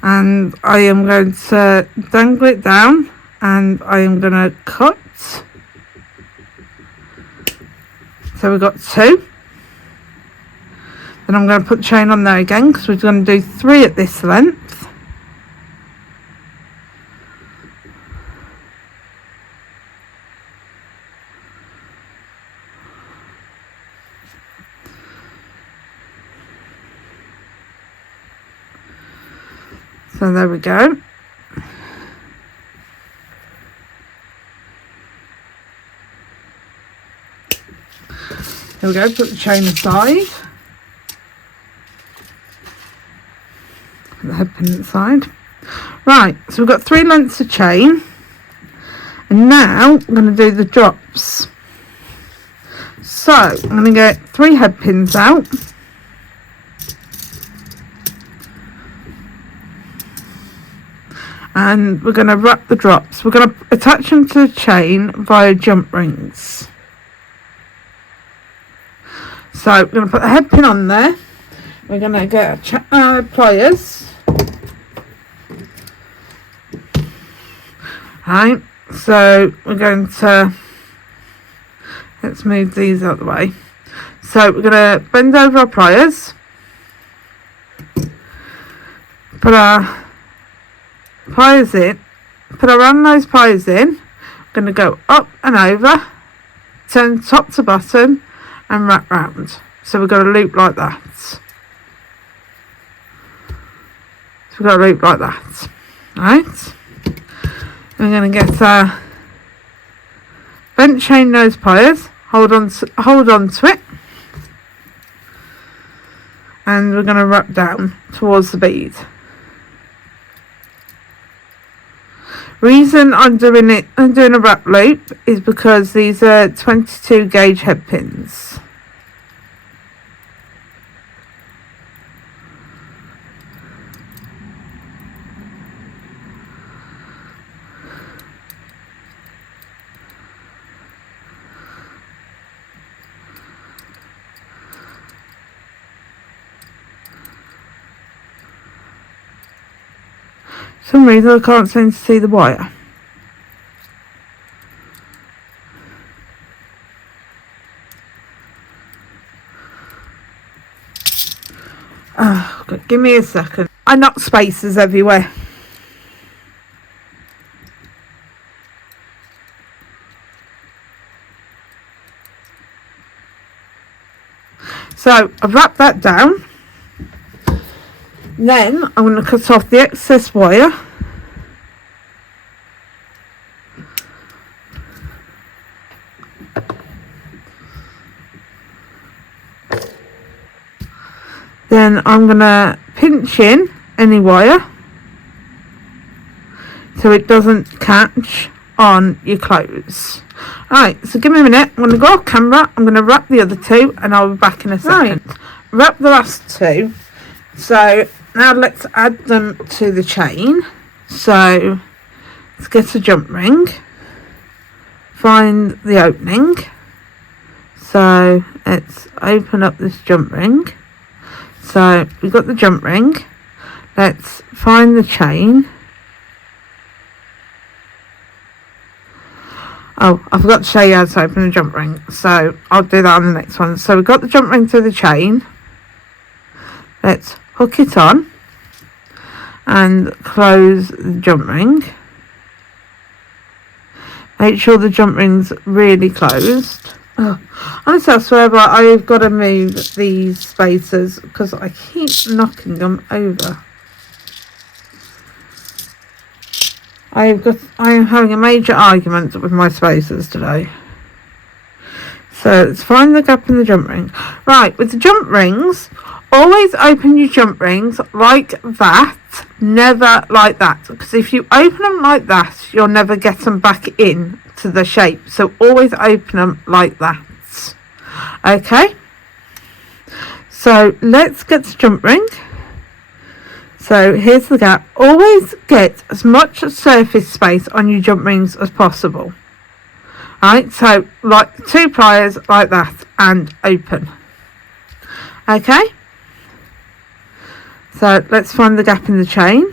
and I am going to dangle it down, and I am going to cut. So we've got 2. Then I'm going to put the chain on there again, because we're going to do 3 at this length. So there we go. There we go, put the chain aside. Put the head pin aside. Right, so we've got 3 lengths of chain. And now I'm going to do the drops. So I'm going to get 3 head pins out. And we're going to wrap the drops. We're going to attach them to the chain via jump rings. So we're going to put the head pin on there. We're going to get pliers. Right, so we're going to, let's move these out of the way. So we're going to bend over our pliers. Put our pliers in, put around those pliers in. I'm going to go up and over, turn top to bottom, and wrap round. So we've got a loop like that. So we've got a loop like that. Right. We're going to get our bent chain nose pliers. Hold on to it, and we're going to wrap down towards the bead. Reason I'm doing a wrap loop is because these are 22 gauge head pins. For some reason I can't seem to see the wire. Oh, God, give me a second. I knock spacers everywhere. So I've wrapped that down. Then I'm going to cut off the excess wire. Then I'm going to pinch in any wire so it doesn't catch on your clothes. Right, so give me a minute. I'm going to go off camera. I'm going to wrap the other 2 and I'll be back in a second. Right, wrap the last 2. So now let's add them to the chain. So let's get a jump ring, find the opening. So let's open up this jump ring. So we've got the jump ring. Let's find the chain. Oh, I forgot to show you how to open the jump ring, so I'll do that on the next one. So we've got the jump ring through the chain. Let's hook it on and close the jump ring. Make sure the jump ring's really closed. Oh, honestly, I swear, but I've got to move these spacers because I keep knocking them over. I am having a major argument with my spacers today. So let's find the gap in the jump ring. Right, with the jump rings, always open your jump rings like that, never like that. Because if you open them like that, you'll never get them back in to the shape. So always open them like that. Okay. So let's get the jump ring. So here's the gap. Always get as much surface space on your jump rings as possible. Alright, so like 2 pliers like that and open. Okay. So let's find the gap in the chain.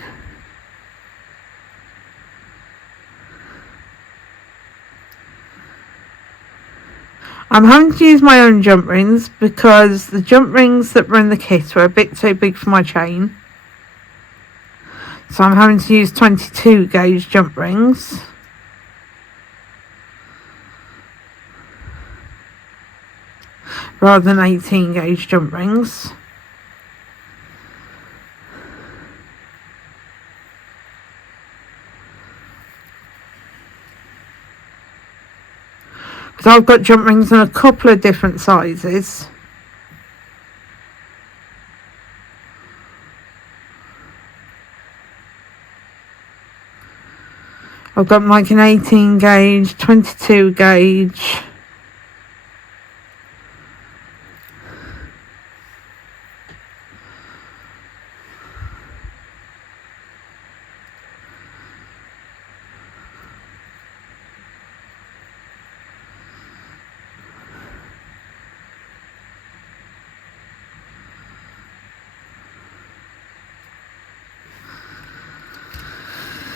I'm having to use my own jump rings because the jump rings that were in the kit were a bit too big for my chain. So I'm having to use 22 gauge jump rings. Rather than 18 gauge jump rings. Because I've got jump rings in a couple of different sizes. I've got like an 18 gauge, 22 gauge.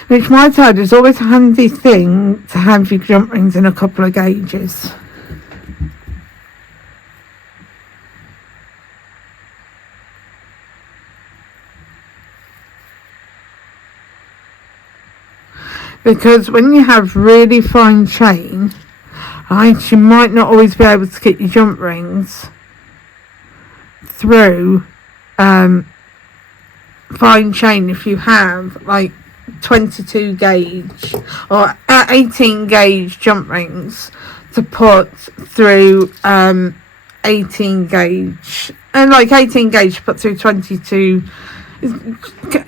Which might add is always a handy thing to have your jump rings in a couple of gauges. Because when you have really fine chain, right, you might not always be able to get your jump rings through fine chain if you have like 22 gauge or 18 gauge jump rings to put through 18 gauge, and like 18 gauge to put through 22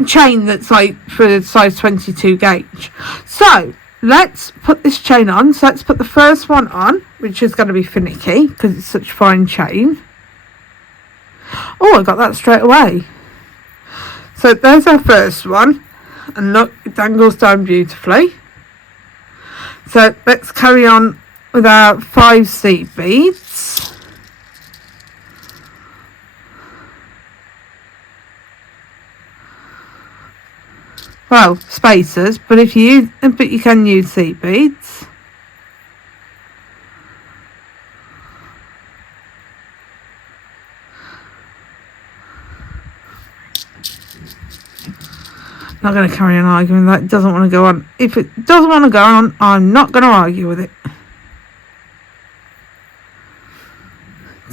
chain that's like for size 22 gauge. So let's put this chain on. So let's put the first one on, which is going to be finicky because it's such fine chain. Oh, I got that straight away. So there's our first one. And look, it dangles down beautifully. So let's carry on with our 5 seed beads. Well, spacers, but you can use seed beads. Not going to carry on arguing that. It doesn't want to go on. If it doesn't want to go on, I'm not going to argue with it.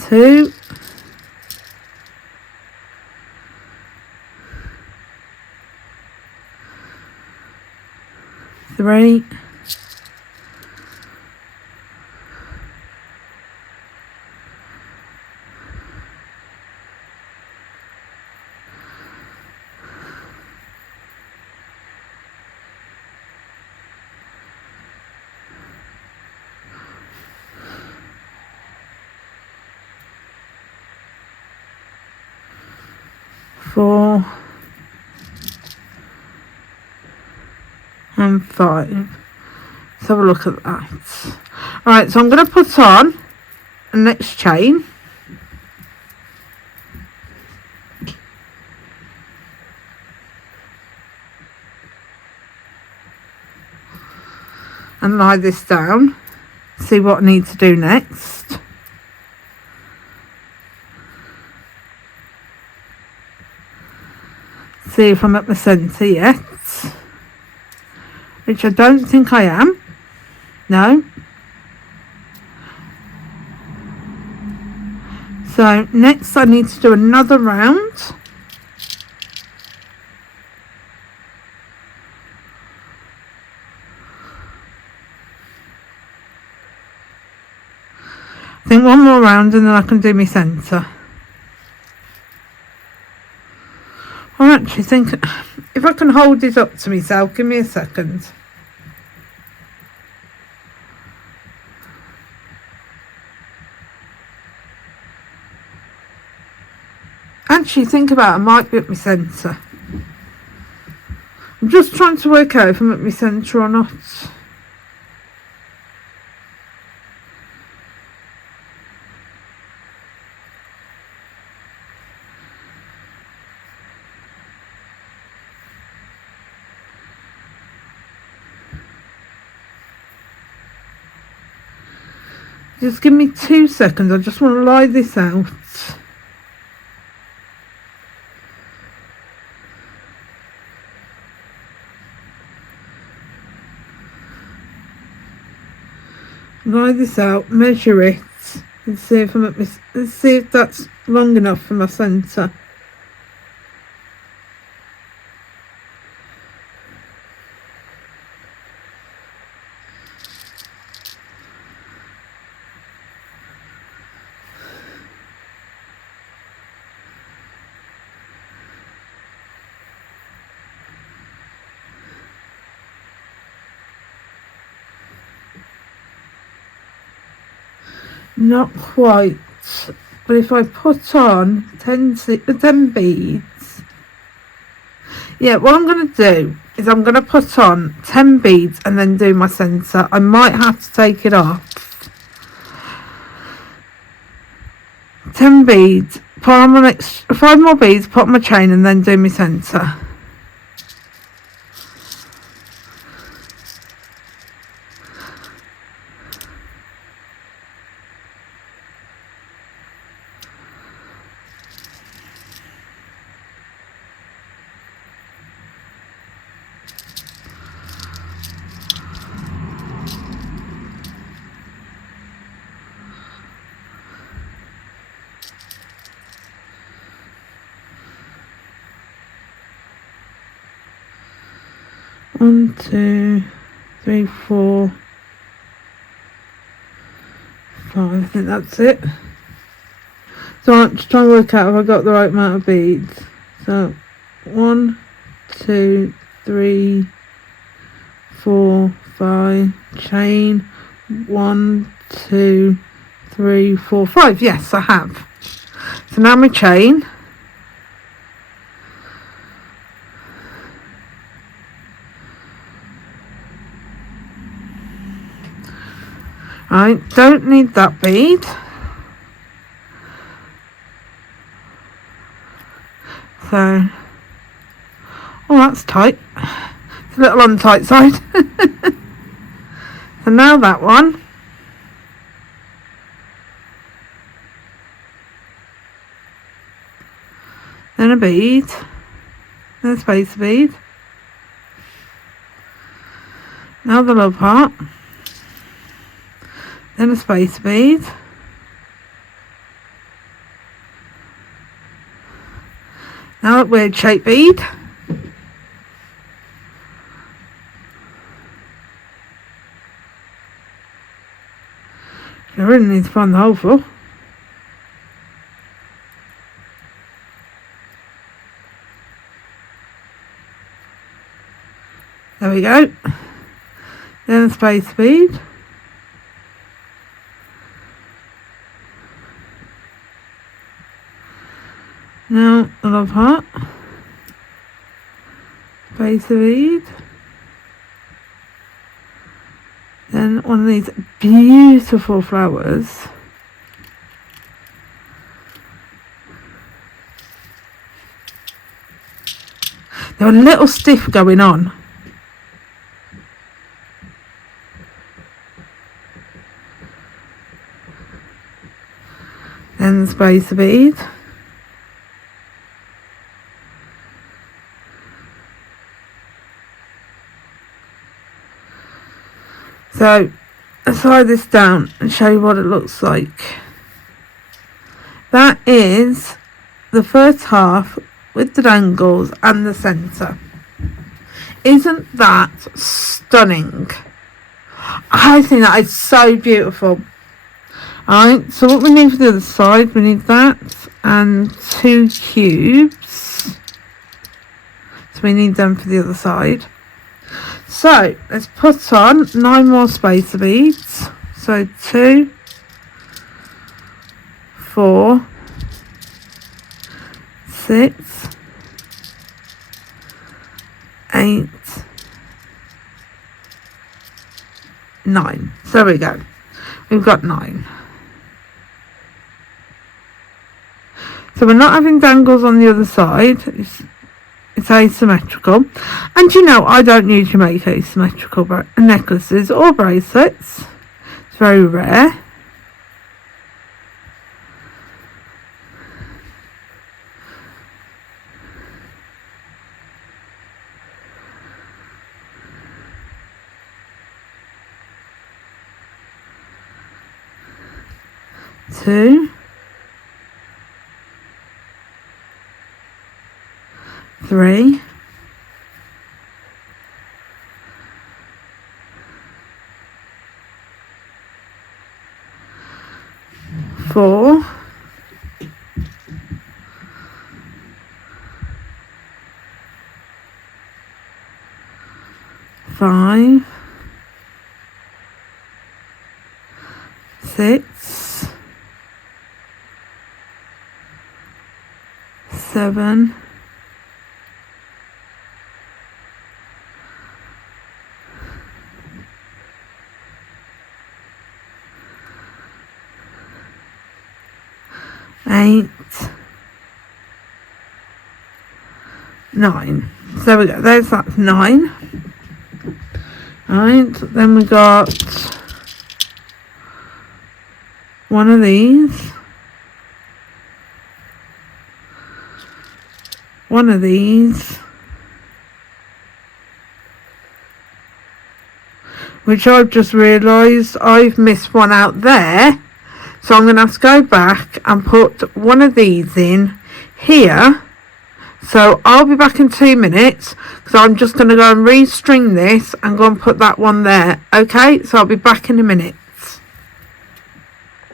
2. 3. 4 and 5. Let's have a look at that. Alright, so I'm going to put on and next chain. And lie this down. See what I need to do next. See if I'm at my centre yet, which I don't think I am. No. So next I need to do another round. I think one more round and then I can do my centre. I actually think if I can hold it up to myself, give me a second. Actually think about it, I might be at my centre. I'm just trying to work out if I'm at my centre or not. Just give me 2 seconds, I just want to lie this out. Lie this out, measure it, and see if I'm at my, let's see if that's long enough for my centre. Not quite, but if I put on 10 beads, yeah, what I'm going to do is I'm going to put on 10 beads and then do my centre. I might have to take it off. 10 beads, put on my next 5 more beads, put on my chain and then do my centre. One, 2, 3, 4, 5. I think that's it. So I'm just trying to work out if I got the right amount of beads. So 1, 2, 3, 4, 5. Chain. 1, 2, 3, 4, 5. Yes, I have. So now my chain. I don't need that bead. So, oh, that's tight. It's a little on the tight side. So now that one. Then a bead. Then a spacer bead. Now the love heart. Then a spacer bead. Now that weird shape bead. You really need to find the hole for. There we go. Then a spacer bead. Now the love heart, spacer bead, then one of these beautiful flowers. They're a little stiff going on. Then the spacer bead. So let's tie this down and show you what it looks like. That is the first half with the dangles and the centre. Isn't that stunning? I think that is so beautiful. Alright, so what we need for the other side, we need that and 2 cubes. So we need them for the other side. So let's put on 9 more spacer beads. So 2, 4, 6, 8, 9. So there we go. We've got 9. So we're not having dangles on the other side. It's asymmetrical. And you know, I don't usually make asymmetrical necklaces or bracelets. It's very rare. Two, 3, 4, 5, 6, 7, 8, 9. So there we go. That's 9. Alright, then we got one of these, one of these, which I've just realised I've missed one out there. So I'm going to have to go back and put one of these in here. So I'll be back in 2 minutes because I'm just going to go and restring this and go and put that one there. Okay, so I'll be back in a minute.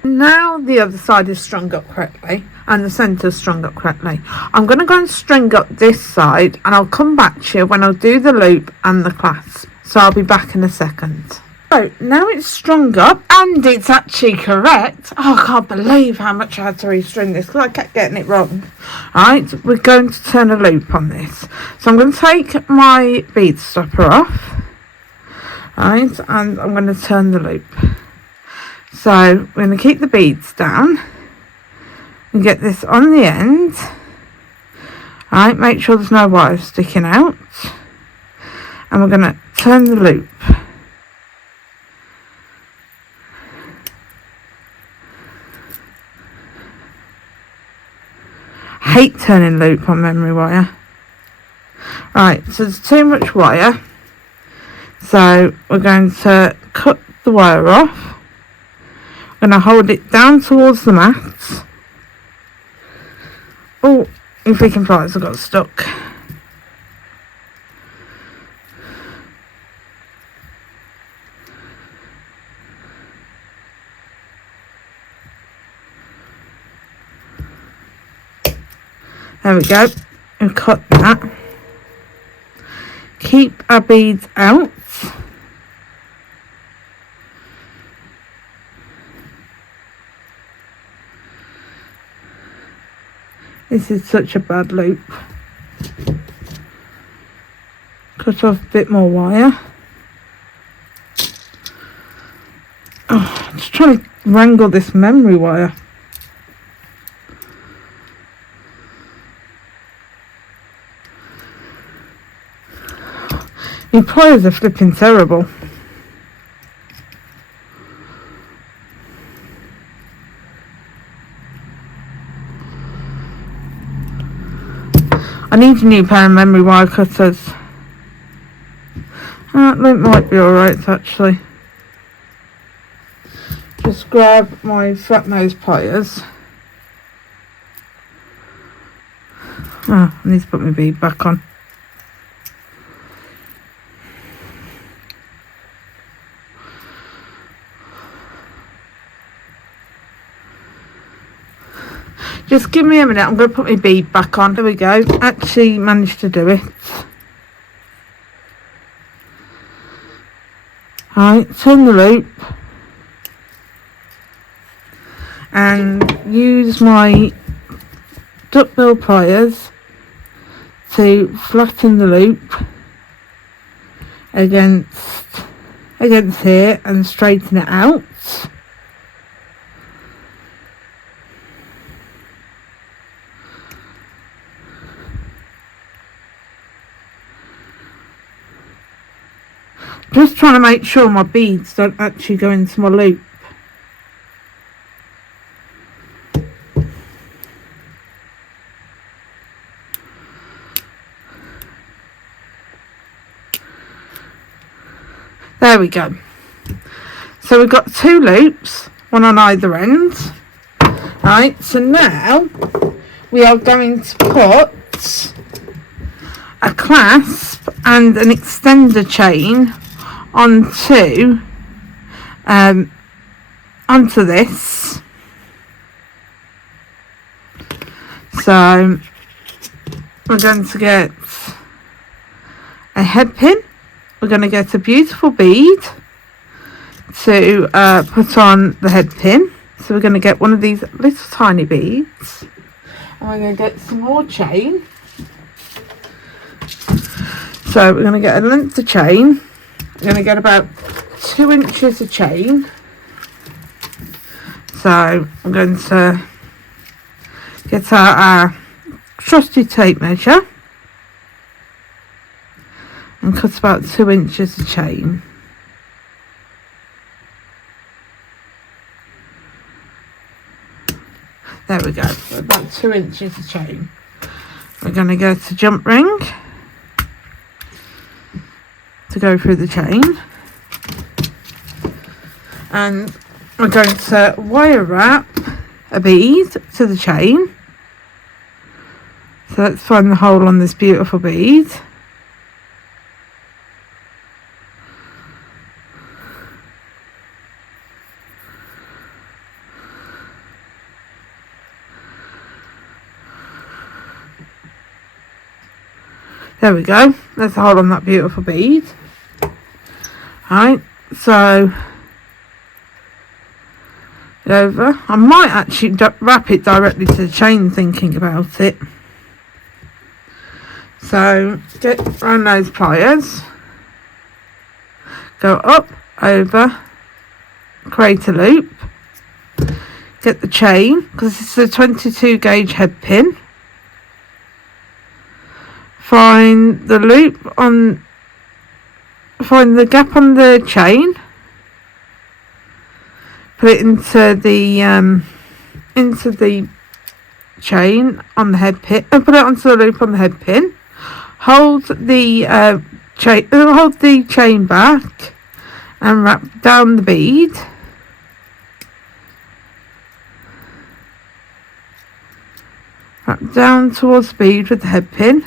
Now the other side is strung up correctly and the centre is strung up correctly. I'm going to go and string up this side and I'll come back to you when I'll do the loop and the clasp. So I'll be back in a second. So now it's strung up and it's actually correct. Oh, I can't believe how much I had to restring this because I kept getting it wrong. Alright, we're going to turn a loop on this. So I'm going to take my bead stopper off. Alright, and I'm going to turn the loop. So we're going to keep the beads down and get this on the end. Alright, make sure there's no wires sticking out. And we're going to turn the loop. I hate turning loop on memory wire. Right, so there's too much wire. So we're going to cut the wire off. We're going to hold it down towards the mat. Oh, if we can find it, I got stuck. There we go, and cut that. Keep our beads out. This is such a bad loop. Cut off a bit more wire. Oh, I'm just trying to wrangle this memory wire. Your pliers are flipping terrible. I need a new pair of memory wire cutters. That might be alright actually. Just grab my flat nose pliers. Oh, I need to put my bead back on. Just give me a minute, I'm going to put my bead back on. There we go, actually managed to do it. Alright, turn the loop. And use my duckbill pliers to flatten the loop against here and straighten it out. Just trying to make sure my beads don't actually go into my loop. There we go. So we've got 2 loops, one on either end. Right, so now we are going to put a clasp and an extender chain onto this. So we're going to get a head pin. We're going to get a beautiful bead to put on the head pin. So we're going to get one of these little tiny beads, and we're going to get some more chain. So we're going to get a length of chain. We're going to get about 2 inches of chain. So I'm going to get our trusty tape measure and cut about 2 inches of chain. There we go, so about 2 inches of chain. We're going to get a jump ring to go through the chain, and we're going to wire wrap a bead to the chain. So let's find the hole on this beautiful bead. There we go, there's a hole on that beautiful bead. Alright, so over. I might actually wrap it directly to the chain, thinking about it. So get around those pliers, go up, over, create a loop, get the chain, because it's a 22 gauge head pin. Find the loop on, find the gap on the chain, put it into the chain on the head pin, and put it onto the loop on the head pin. Hold the chain back and wrap down the bead. Wrap down towards the bead with the head pin.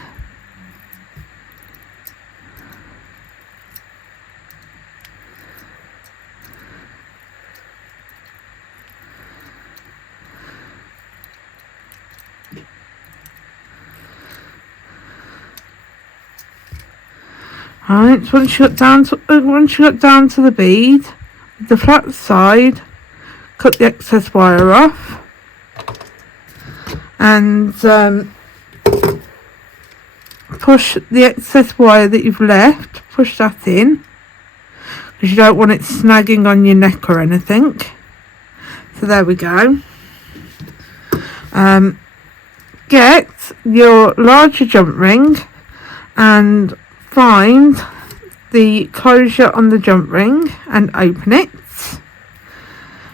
Alright, so once you got down to the bead, the flat side, cut the excess wire off, and push the excess wire that you've left, push that in, because you don't want it snagging on your neck or anything. So there we go. Get your larger jump ring and find the closure on the jump ring and open it.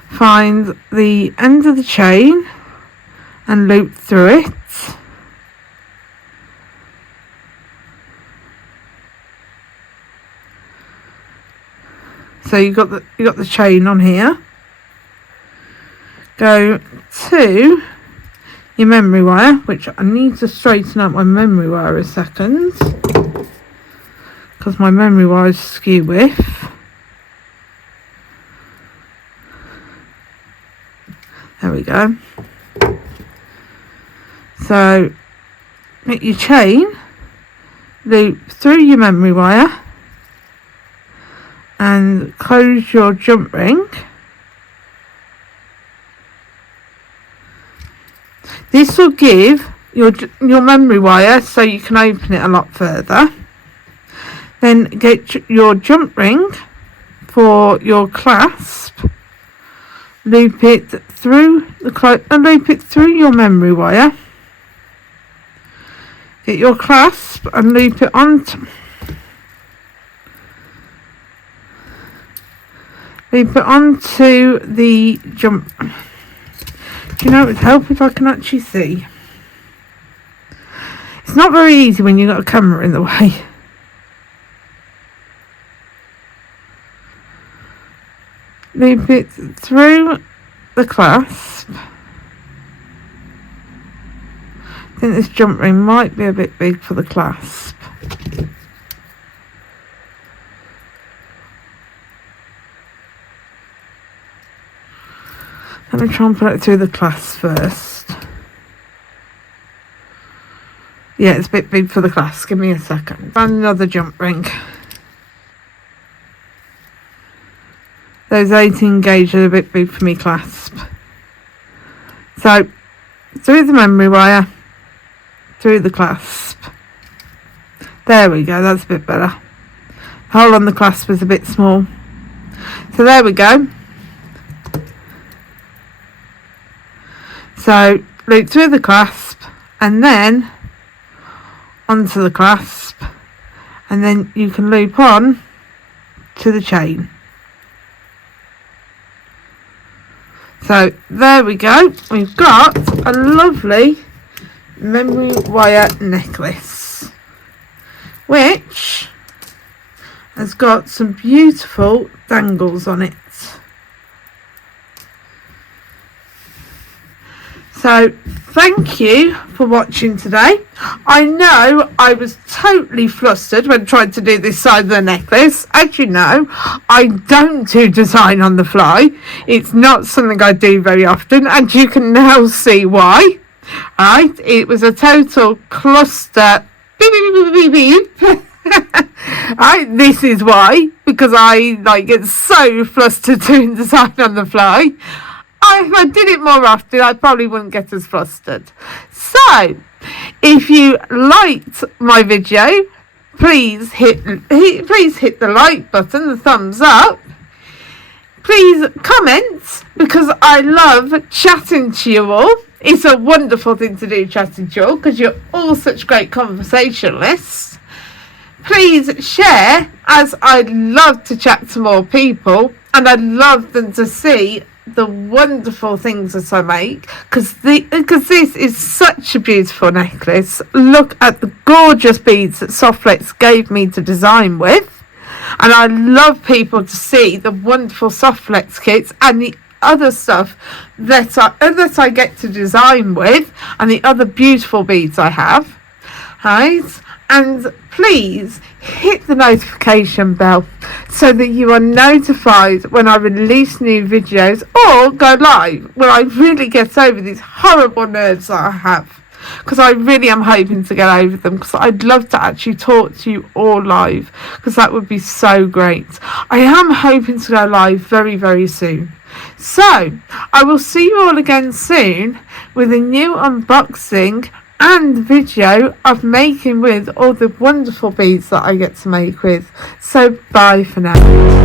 Find the end of the chain and loop through it. So you got the chain on here. Go to your memory wire, which I need to straighten out my memory wire a second, because my memory wire is skew width. There we go. So get your chain, loop through your memory wire and close your jump ring. This will give your memory wire so you can open it a lot further. Then get your jump ring for your clasp. Loop it through your memory wire. Get your clasp and loop it onto the jump. Do you know, it would help if I can actually see. It's not very easy when you've got a camera in the way. Loop it through the clasp. I think this jump ring might be a bit big for the clasp. Let me try and put it through the clasp first. Yeah, it's a bit big for the clasp. Give me a second. Find another jump ring. Those 18 gauge are a bit big for me clasp. So, through the memory wire, through the clasp. There we go, that's a bit better. The hole on the clasp is a bit small. So there we go. So loop through the clasp and then onto the clasp, and then you can loop on to the chain. So there we go, we've got a lovely memory wire necklace which has got some beautiful dangles on it. So thank you for watching today. I know I was totally flustered when trying to do this side of the necklace. As you know, I don't do design on the fly. It's not something I do very often, and you can now see why. Right, it was a total cluster. Right, this is why, because I get so flustered doing design on the fly. If I did it more often, I probably wouldn't get as flustered. So, if you liked my video, please hit the like button, the thumbs up. Please comment, because I love chatting to you all. It's a wonderful thing to do, chatting to you all, because you're all such great conversationalists. Please share, as I'd love to chat to more people, and I'd love them to see the wonderful things that I make, because this is such a beautiful necklace. Look at the gorgeous beads that Softflex gave me to design with, and I love people to see the wonderful Softflex kits and the other stuff that I get to design with, and the other beautiful beads I have. Right, and please hit the notification bell so that you are notified when I release new videos or go live, when I really get over these horrible nerves that I have, because I really am hoping to get over them, because I'd love to actually talk to you all live, because that would be so great. I am hoping to go live very, very soon. So I will see you all again soon with a new unboxing and video of making with all the wonderful beads that I get to make with. So bye for now.